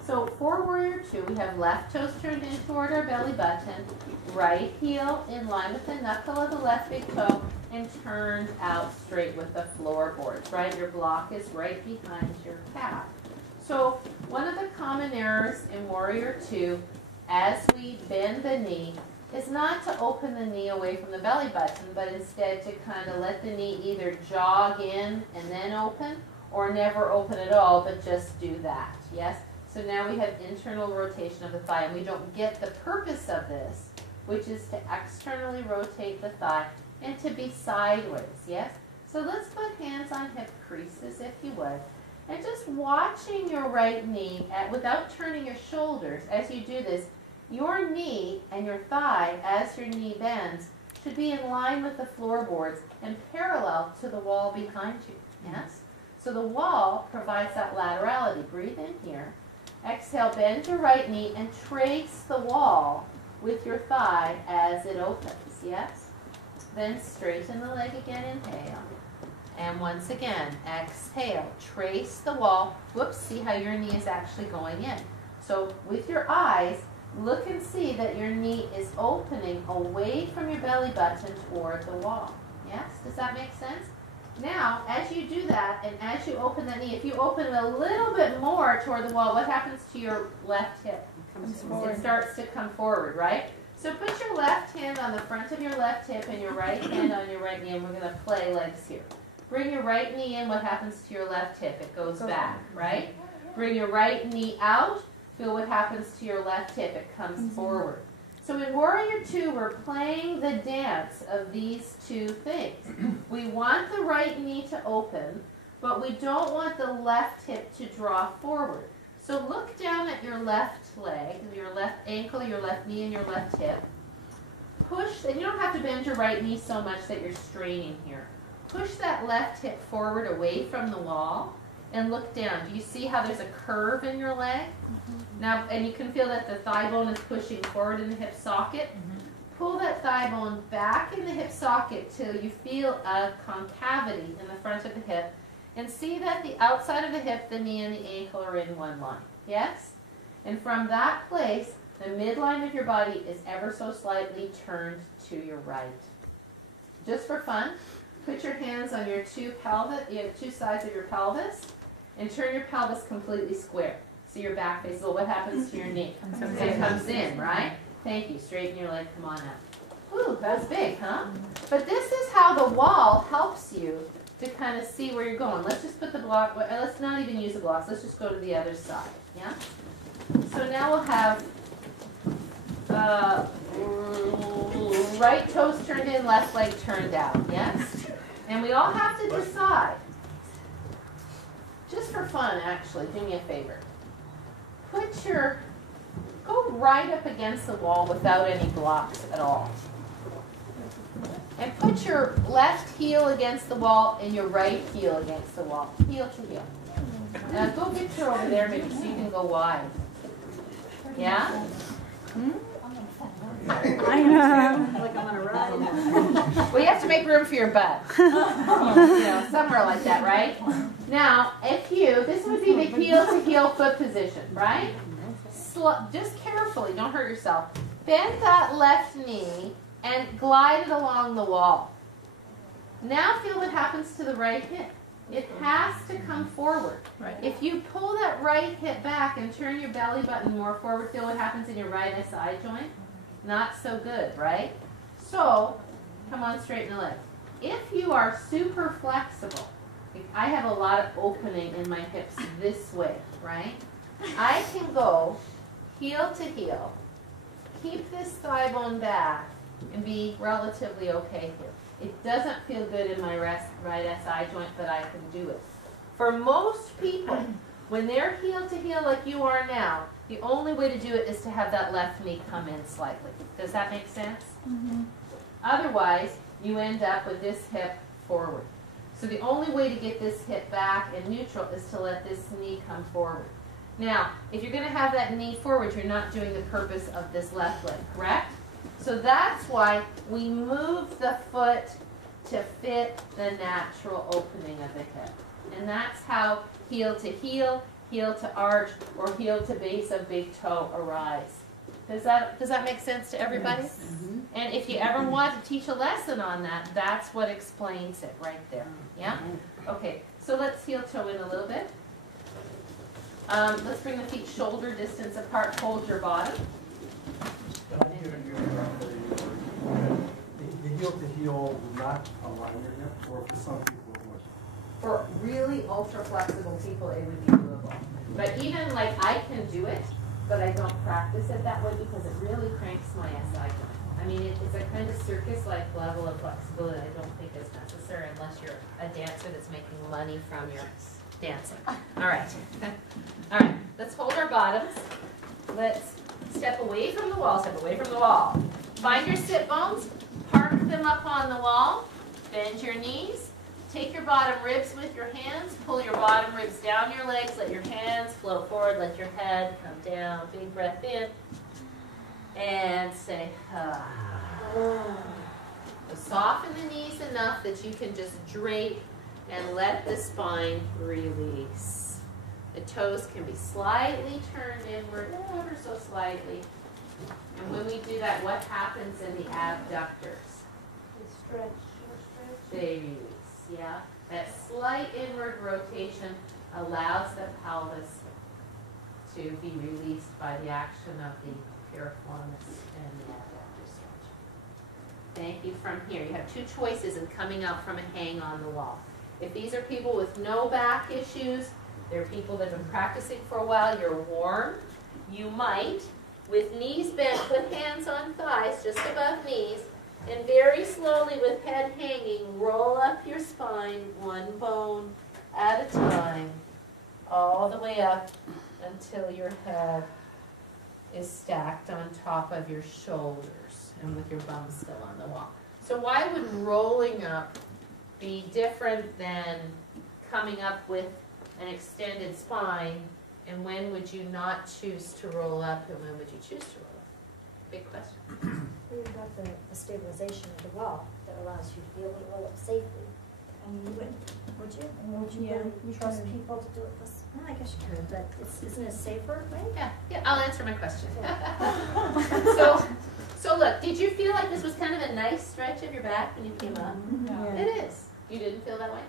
So for Warrior 2, we have left toes turned in toward our belly button, right heel in line with the knuckle of the left big toe, and turned out straight with the floorboards, right? Your block is right behind your calf. So one of the common errors in Warrior 2, as we bend the knee, is not to open the knee away from the belly button, but instead to kind of let the knee either jog in and then open, or never open at all, but just do that, yes? So now we have internal rotation of the thigh, and we don't get the purpose of this, which is to externally rotate the thigh and to be sideways, yes? So let's put hands on hip creases, if you would, and just watching your right knee, without turning your shoulders, as you do this, your knee and your thigh, as your knee bends, should be in line with the floorboards and parallel to the wall behind you, yes? So the wall provides that laterality. Breathe in here. Exhale, bend your right knee and trace the wall with your thigh as it opens, yes? Then straighten the leg again, inhale. And once again, exhale, trace the wall. Whoops, see how your knee is actually going in. So with your eyes, look and see that your knee is opening away from your belly button toward the wall. Yes? Does that make sense? Now, as you do that, and as you open the knee, if you open it a little bit more toward the wall, what happens to your left hip? It starts to come forward, right? So put your left hand on the front of your left hip and your right hand on your right knee, and we're going to play legs here. Bring your right knee in, what happens to your left hip? It goes back, right? Bring your right knee out, feel what happens to your left hip. It comes forward. So in Warrior 2, we're playing the dance of these two things. We want the right knee to open, but we don't want the left hip to draw forward. So look down at your left leg, your left ankle, your left knee, and your left hip. Push, and you don't have to bend your right knee so much that you're straining here. Push that left hip forward away from the wall and look down. Do you see how there's a curve in your leg? Now, and you can feel that the thigh bone is pushing forward in the hip socket. Pull that thigh bone back in the hip socket till you feel a concavity in the front of the hip, and see that the outside of the hip, the knee, and the ankle are in one line. Yes? And from that place, the midline of your body is ever so slightly turned to your right. Just for fun, put your hands on your two sides of your pelvis, and turn your pelvis completely square. So your back face. So what happens to your knee? It comes in, right? Thank you. Straighten your leg. Come on up. Ooh, that's big, huh? But this is how the wall helps you to kind of see where you're going. Let's just put the block. Let's not even use the blocks. Let's just go to the other side. Yeah. So now we'll have right toes turned in, left leg turned out, yes? And we all have to decide, just for fun actually, do me a favor. Go right up against the wall without any blocks at all. And put your left heel against the wall and your right heel against the wall, heel to heel. Now go get her over there maybe so you can go wide. Yeah? I know. Like I'm on a ride. Well, you have to make room for your butt. Somewhere like that, right? Now, this would be the heel to heel foot position, right? Just carefully, don't hurt yourself. Bend that left knee and glide it along the wall. Now feel what happens to the right hip. It has to come forward. Right. If you pull that right hip back and turn your belly button more forward, feel what happens in your right SI joint? Not so good, right? So, come on, straighten the leg. If you are super flexible, I have a lot of opening in my hips this way, right? I can go heel to heel, keep this thigh bone back, and be relatively okay here. It doesn't feel good in my right SI joint, but I can do it. For most people, when they're heel to heel like you are now, the only way to do it is to have that left knee come in slightly. Does that make sense? Mm-hmm. Otherwise, you end up with this hip forward. So the only way to get this hip back and neutral is to let this knee come forward. Now, if you're going to have that knee forward, you're not doing the purpose of this left leg, correct? So that's why we move the foot to fit the natural opening of the hip. And that's how heel to arch, or heel to base of big toe arise. Does that make sense to everybody? Yes. And if you ever want to teach a lesson on that, that's what explains it right there. Yeah? Okay, so let's heel toe in a little bit. Let's bring the feet shoulder distance apart. Hold your bottom. The heel to heel will not align your hip, or for some people it would. For really ultra flexible people, it would be doable. But even like I can do it, but I don't practice it that way because it really cranks my SI joint. I mean, it's a kind of circus-like level of flexibility I don't think is necessary unless you're a dancer that's making money from your dancing. All right. All right. Let's hold our bottoms. Let's step away from the wall. Step away from the wall. Find your sit bones. Park them up on the wall. Bend your knees. Take your bottom ribs with your hands. Pull your bottom ribs down your legs. Let your hands float forward. Let your head come down. Big breath in. And say, ah. So soften the knees enough that you can just drape and let the spine release. The toes can be slightly turned inward, ever so slightly. And when we do that, what happens in the abductors? They release, yeah? That slight inward rotation allows the pelvis to be released by the action of the piriformis and the abductor stretch. Thank you. From here, you have two choices in coming out from a hang on the wall. If these are people with no back issues, they're people that have been practicing for a while, you're warm, you might, with knees bent, put hands on thighs just above knees, and very slowly with head hanging, roll up your spine one bone at a time, all the way up until your head is stacked on top of your shoulders and with your bum still on the wall. So why would rolling up be different than coming up with an extended spine, and when would you not choose to roll up and when would you choose to roll up? Big question. You've got the stabilization of the wall that allows you to be able to roll up safely. I mean, you wouldn't, would you? I mean, would you really trust people to do it this? Well, I guess you could, but isn't it safer, right? Yeah, I'll answer my question. So look, did you feel like this was kind of a nice stretch of your back when you came up? Yeah. It is. You didn't feel that way?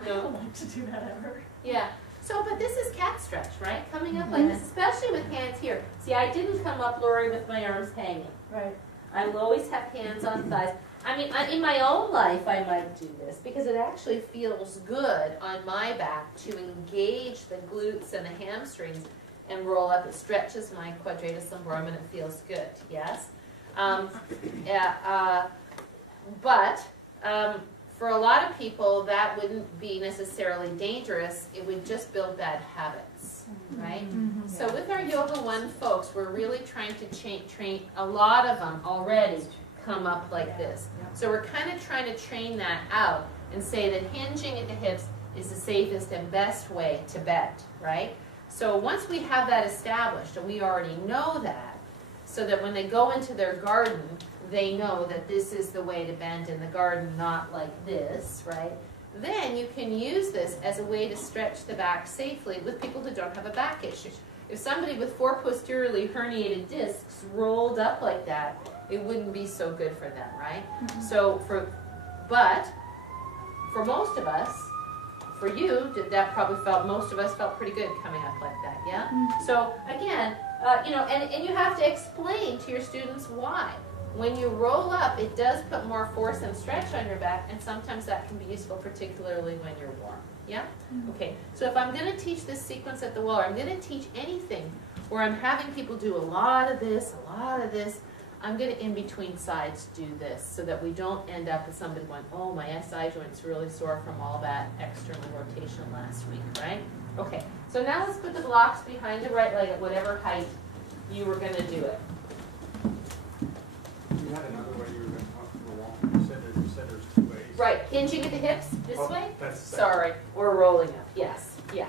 I don't like to do that ever. Yeah. So, but this is cat stretch, right? Coming up like this, especially with hands here. See, I didn't come up, Lori, with my arms hanging. Right. I will always have hands on thighs. I mean, in my own life, I might do this because it actually feels good on my back to engage the glutes and the hamstrings and roll up. It stretches my quadratus lumborum and it feels good, yes? But for a lot of people, that wouldn't be necessarily dangerous. It would just build bad habits, right? So with our Yoga 1 folks, we're really trying to train, a lot of them already come up like this. So we're kind of trying to train that out and say that hinging at the hips is the safest and best way to bend, right? So once we have that established, and we already know that, so that when they go into their garden, they know that this is the way to bend in the garden, not like this, right? Then you can use this as a way to stretch the back safely with people who don't have a back issue. If somebody with 4 posteriorly herniated discs rolled up like that, it wouldn't be so good for them, right? But for most of us, for you, most of us felt pretty good coming up like that, yeah? So again, and you have to explain to your students why. When you roll up, it does put more force and stretch on your back, and sometimes that can be useful, particularly when you're warm, yeah? Okay, so if I'm going to teach this sequence at the wall, or I'm going to teach anything where I'm having people do a lot of this, I'm going to, in between sides, do this so that we don't end up with somebody going, oh, my SI joint's really sore from all that external rotation last week, right? Okay, so now let's put the blocks behind the right leg at whatever height you were going to do it. You had another way you were going to talk to the wall. You said there's 2 ways. Right, hinging at the hips this way? That's Sorry, or rolling up, yes, yeah.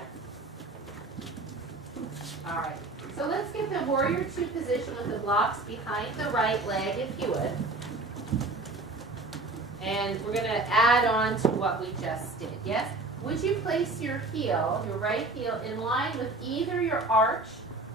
All right. So let's get the warrior 2 position with the blocks behind the right leg, if you would. And we're going to add on to what we just did, yes? Would you place your heel, your right heel, in line with either your arch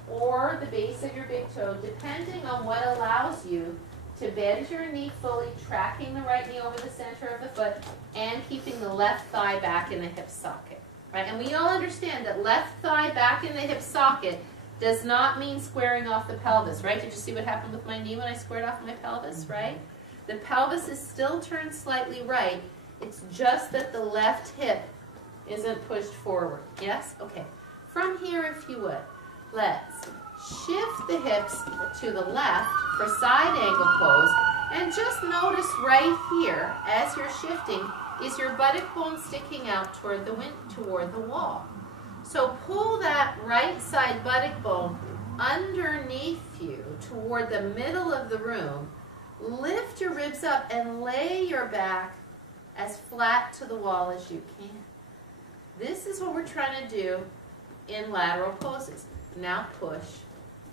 or the base of your big toe, depending on what allows you to bend your knee fully, tracking the right knee over the center of the foot, and keeping the left thigh back in the hip socket, right? And we all understand that left thigh back in the hip socket does not mean squaring off the pelvis, right? Did you see what happened with my knee when I squared off my pelvis, right? The pelvis is still turned slightly right. It's just that the left hip isn't pushed forward. Yes? Okay. From here, if you would, let's shift the hips to the left for side angle pose. And just notice right here, as you're shifting, is your buttock bone sticking out toward the wall. So pull that right side buttock bone underneath you toward the middle of the room. Lift your ribs up and lay your back as flat to the wall as you can. This is what we're trying to do in lateral poses. Now push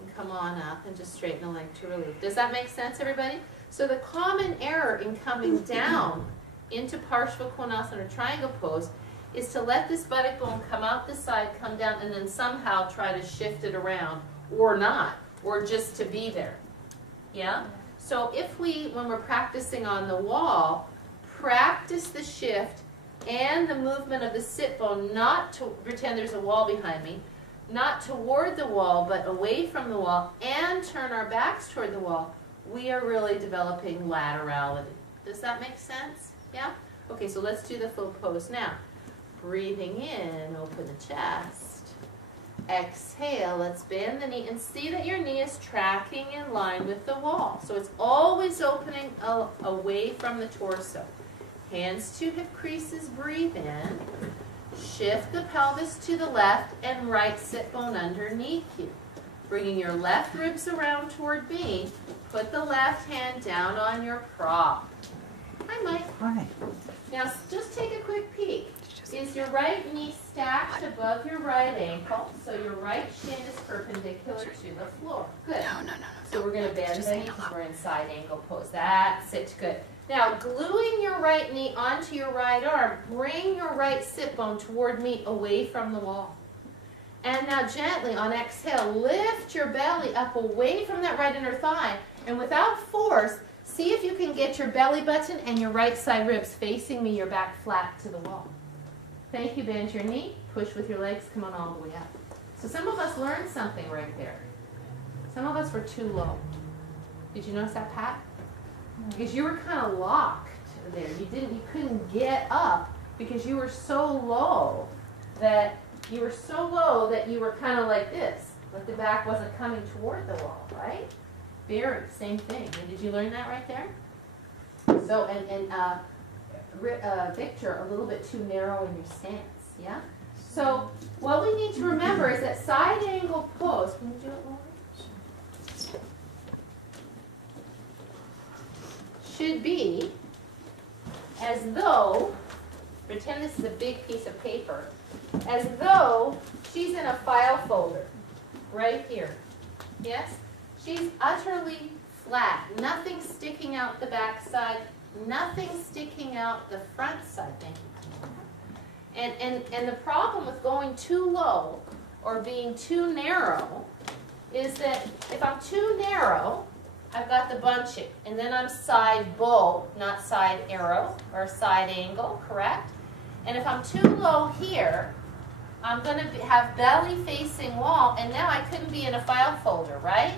and come on up and just straighten the leg to relief. Does that make sense, everybody? So the common error in coming down into Parshva or triangle pose is to let this buttock bone come out the side, come down, and then somehow try to shift it around, or not, or just to be there. Yeah? So if we, when we're practicing on the wall, practice the shift and the movement of the sit bone, not to pretend there's a wall behind me, not toward the wall, but away from the wall, and turn our backs toward the wall, we are really developing laterality. Does that make sense? Yeah? Okay, so let's do the full pose now. Breathing in, open the chest. Exhale, let's bend the knee and see that your knee is tracking in line with the wall. So it's always opening away from the torso. Hands to hip creases, breathe in. Shift the pelvis to the left and right sit bone underneath you. Bringing your left ribs around toward me. Put the left hand down on your prop. Hi, Mike. Hi. Now, just take a quick peek. Is your right knee stacked above your right ankle, so your right shin is perpendicular to the floor? Good. No. So we're going to bend the knee because we're in side angle pose. That's it. Good. Now, gluing your right knee onto your right arm, bring your right sit bone toward me away from the wall. And now gently, on exhale, lift your belly up away from that right inner thigh. And without force, see if you can get your belly button and your right side ribs facing me, your back flat to the wall. Thank you. Bend your knee. Push with your legs. Come on all the way up. So some of us learned something right there. Some of us were too low. Did you notice that, Pat? Because you were kind of locked there. You couldn't get up because you were so low that you were kind of like this, but the back wasn't coming toward the wall, right? Very, same thing. And did you learn that right there? So, Victor, a little bit too narrow in your stance, yeah? So, what we need to remember is that side angle pose, can you do it, Lauren? Should be as though, pretend this is a big piece of paper, as though she's in a file folder, right here. Yes? She's utterly flat, nothing sticking out the back side, nothing sticking out the front side. Thank you. And the problem with going too low or being too narrow is that if I'm too narrow, I've got the bunching, and then I'm side bow, not side arrow or side angle, correct? And if I'm too low here, I'm going to have belly facing wall, and now I couldn't be in a file folder, right?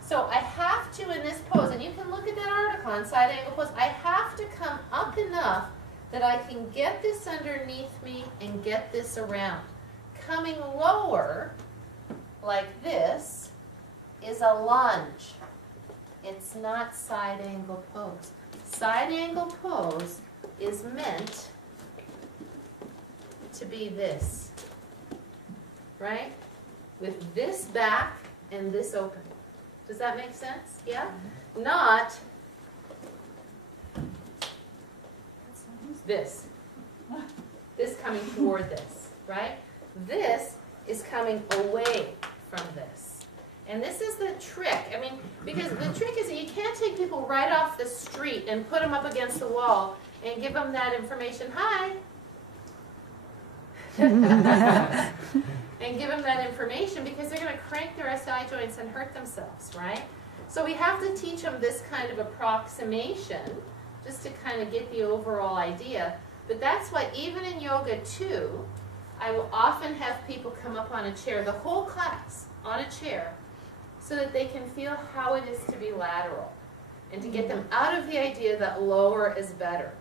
So I have to, in this pose, and you can look at that article on side angle pose, I have to come up enough that I can get this underneath me and get this around. Coming lower, like this, is a lunge. It's not side angle pose. Side angle pose is meant to be this, right? With this back and this open. Does that make sense? Yeah? Not this. This coming toward this, right? This is coming away from this. And this is the trick. I mean, because the trick is that you can't take people right off the street and put them up against the wall and give them that information. Hi. And give them that information because they're going to crank their SI joints and hurt themselves, right? So we have to teach them this kind of approximation just to kind of get the overall idea. But that's why even in yoga too, I will often have people come up on a chair, the whole class on a chair, so that they can feel how it is to be lateral and to get them out of the idea that lower is better.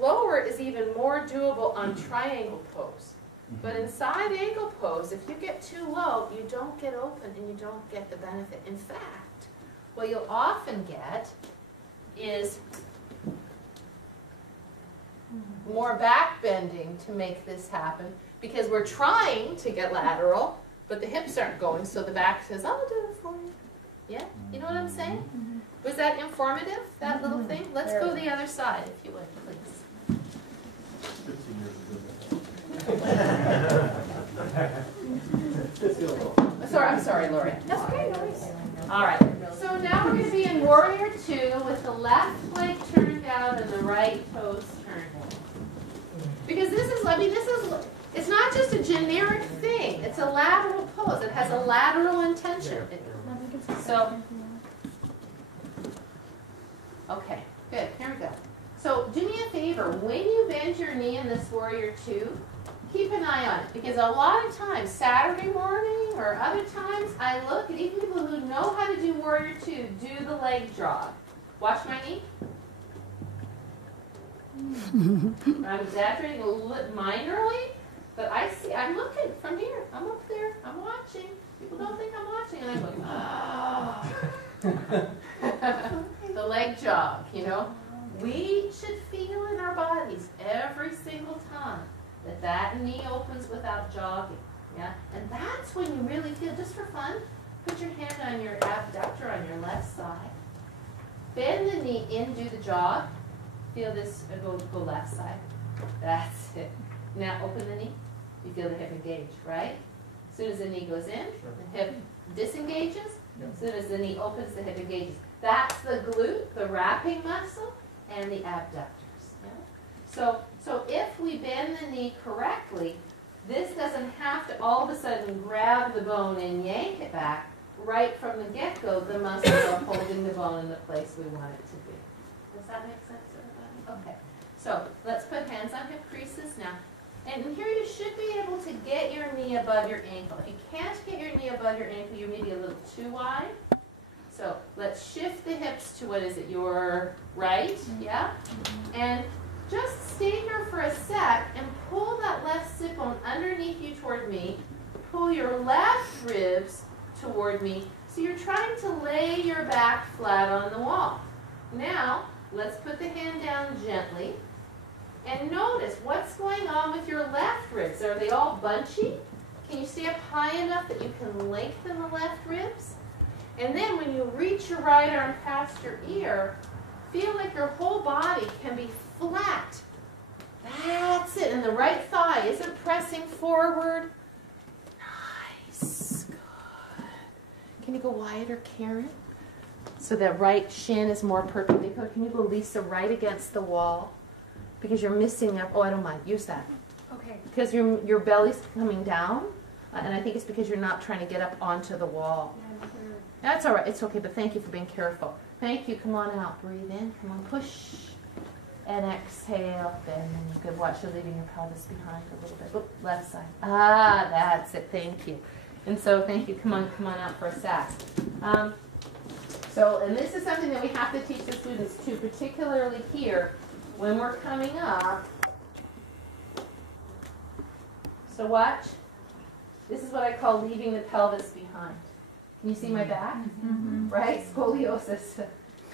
Lower is even more doable on triangle pose. But in side angle pose, if you get too low, you don't get open and you don't get the benefit. In fact, what you'll often get is more back bending to make this happen because we're trying to get lateral, but the hips aren't going, so the back says, I'll do it for you. Yeah? You know what I'm saying? Was that informative, that little thing? Let's go the other side, if you would, please. 15 years ago. I'm sorry, Lori. That's okay, no worries. All right. So now we're going to be in Warrior 2 with the left leg turned out and the right toes turned. Because this is, it's not just a generic thing. It's a lateral pose. It has a lateral intention. So, okay, good. Here we go. So do me a favor. When you bend your knee in this Warrior 2, keep an eye on it. Because a lot of times, Saturday morning or other times, I look at even people who know how to do Warrior 2 do the leg jog. Watch my knee. I'm exaggerating a little minorly, but I see, I'm looking from here. I'm up there. I'm watching. People don't think I'm watching, and I'm going, oh. The leg jog, you know. We should feel in our bodies every single time that that knee opens without jogging, yeah? And that's when you really feel, just for fun, put your hand on your abductor on your left side. Bend the knee in, do the jog. Feel this, go left side. That's it. Now open the knee. You feel the hip engage, right? As soon as the knee goes in, the hip disengages. As soon as the knee opens, the hip engages. That's the glute, the wrapping muscle, and the abductors. Yeah? So if we bend the knee correctly, this doesn't have to all of a sudden grab the bone and yank it back. Right from the get-go, the muscles are holding the bone in the place we want it to be. Does that make sense, everybody? Okay. So let's put hands on hip creases now. And here you should be able to get your knee above your ankle. If you can't get your knee above your ankle, you're maybe a little too wide. So let's shift the hips to, what is it, your right, yeah? And just stay here for a sec and pull that left sit bone underneath you toward me. Pull your left ribs toward me so So you're trying to lay your back flat on the wall. Now, let's put the hand down gently. And notice what's going on with your left ribs. Are they all bunchy? Can you stay up high enough that you can lengthen the left ribs? And then when you reach your right arm past your ear, feel like your whole body can be flat. That's it. And the right thigh isn't pressing forward. Nice. Good. Can you go wider, Karen? So that right shin is more perpendicular. Can you go, Lisa, right against the wall? Because you're missing up. Oh, I don't mind. Use that. Okay. Because your belly's coming down. And I think it's because you're not trying to get up onto the wall. That's all right. It's okay, but thank you for being careful. Thank you. Come on out. Breathe in. Come on. Push. And exhale. Then you could watch you leaving your pelvis behind a little bit. Oop, left side. Ah, that's it. Thank you. And so thank you. Come on out for a sass. And this is something that we have to teach the students too, particularly here when we're coming up. So watch. This is what I call leaving the pelvis behind. Can you see my back? Mm-hmm. Right? Scoliosis.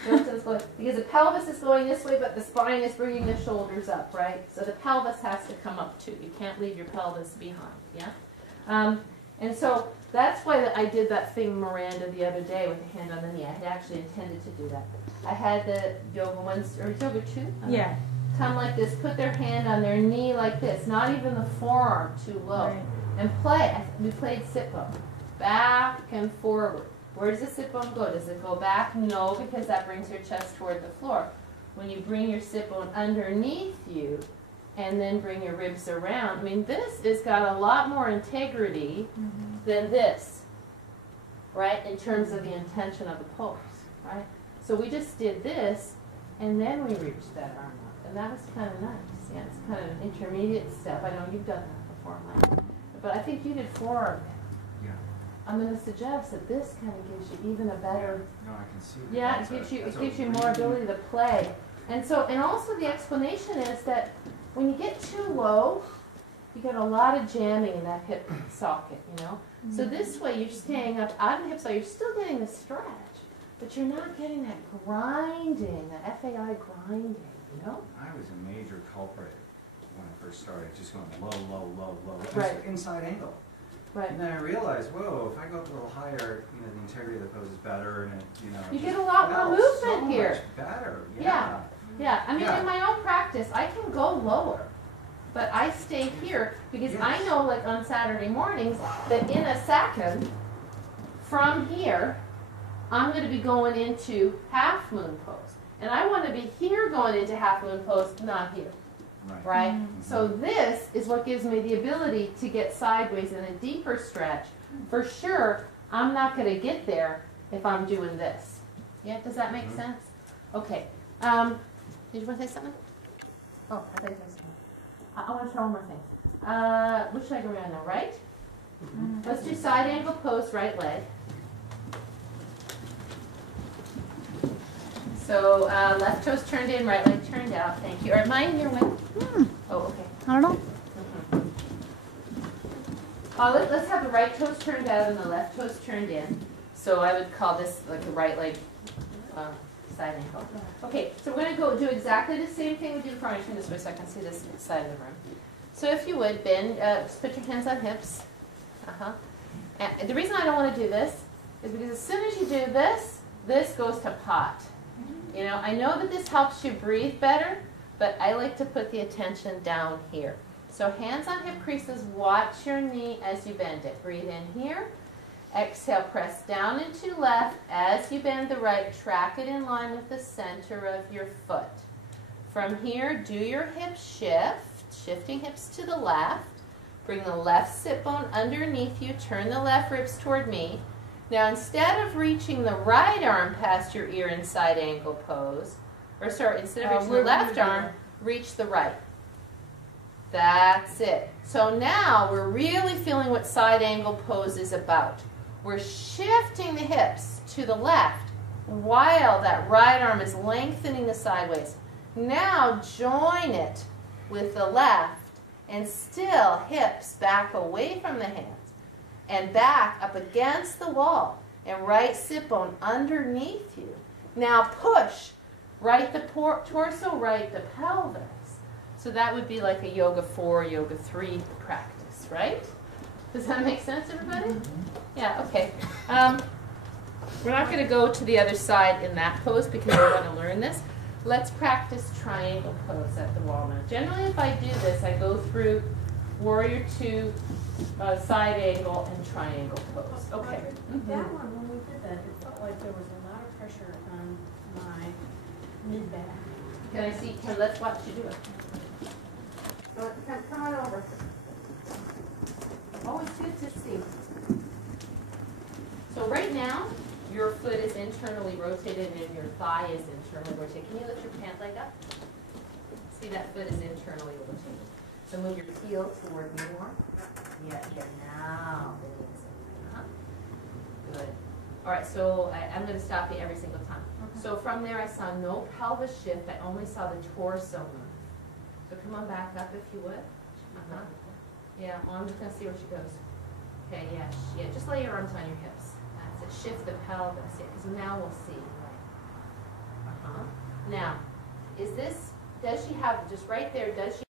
Because the pelvis is going this way, but the spine is bringing the shoulders up, right? So the pelvis has to come up too. You can't leave your pelvis behind, yeah? And so that's why I did that thing, Miranda, the other day with the hand on the knee. I had actually intended to do that. I had the yoga ones, or yoga two? Yeah. Come like this, put their hand on their knee like this, not even the forearm too low. Right. And play. We played sit bone. Back and forward. Where does the sit bone go? Does it go back? No, because that brings your chest toward the floor. When you bring your sit bone underneath you and then bring your ribs around, I mean, this has got a lot more integrity than this, right, in terms of the intention of the pose, right? So we just did this, and then we reached that arm up, and that was kind of nice. Yeah, it's kind of an intermediate step. I know you've done that before, Mike. But I think you did forearm. Yeah. I'm going to suggest that this kind of gives you even a better. No, I can see that. Yeah, it gives you more ability to play. And also the explanation is that when you get too low, you get a lot of jamming in that hip socket, you know. Mm-hmm. So this way you're staying up out of the hip socket. You're still getting the stretch, but you're not getting that grinding, that FAI grinding, you know. I was a major culprit when I first started, just going low, low, low, low. Right. It was inside angle. Right. And then I realized, whoa, if I go up a little higher, the integrity of the pose is better, and it, you get a lot more movement here. Much better. Yeah. Yeah. I mean, in my own practice, I can go lower, but I stay here because I know, like on Saturday mornings, that in a second from here, I'm going to be going into half moon pose, and I want to be here going into half moon pose, not here. Right? Mm-hmm. So this is what gives me the ability to get sideways in a deeper stretch. For sure, I'm not going to get there if I'm doing this. Yeah, does that make sense? Okay. Did you want to say something? Oh, I thought you said something. I want to try one more thing. Which leg are we on now, right? Mm-hmm. Let's do side angle pose, right leg. So left toes turned in, right leg turned out. Thank you. Are mine your way? Oh, okay. I don't know. Let's have the right toes turned out and the left toes turned in. So I would call this like the right leg side ankle. Okay, so we're going to go do exactly the same thing we did before. I turn this way so I can see this side of the room. So if you would, bend, just put your hands on hips. And the reason I don't want to do this is because as soon as you do this, this goes to pot. You know, I know that this helps you breathe better, but I like to put the attention down here. So hands on hip creases, watch your knee as you bend it. Breathe in here. Exhale, press down into left. As you bend the right, track it in line with the center of your foot. From here, do your hip shift, shifting hips to the left. Bring the left sit bone underneath you. Turn the left ribs toward me. Now, instead of reaching the right arm past your ear in side angle pose, instead of reaching the left arm, reach the right. That's it. So now we're really feeling what side angle pose is about. We're shifting the hips to the left while that right arm is lengthening the sideways. Now join it with the left and still hips back away from the hands and back up against the wall. and right sit bone underneath you. Now push, right the torso, right the pelvis. So that would be like a yoga 4, yoga 3 practice, right? Does that make sense, everybody? Yeah, okay. We're not going to go to the other side in that pose because we want to learn this. Let's practice triangle pose at the wall now. Generally, if I do this, I go through warrior 2, side angle, and triangle pose. Okay. That one, when we did that, it felt like there was a lot of pressure on my mid-back. Can I see? Let's watch you do it. Come on over. Always good to see. So right now, your foot is internally rotated and your thigh is internally rotated. Can you lift your pant leg up? See, that foot is internally rotated. So move your heel toward me more. Yeah, now. Good. All right, so I'm going to stop you every single time. Okay. So from there, I saw no pelvis shift. I only saw the torso move. So come on back up if you would. Yeah, well, I'm just going to see where she goes. Okay, yeah, yeah. Just lay your arms on your hips. That's it. Shift the pelvis. Yeah, because now we'll see. Right. Now, does she have, just right there, does she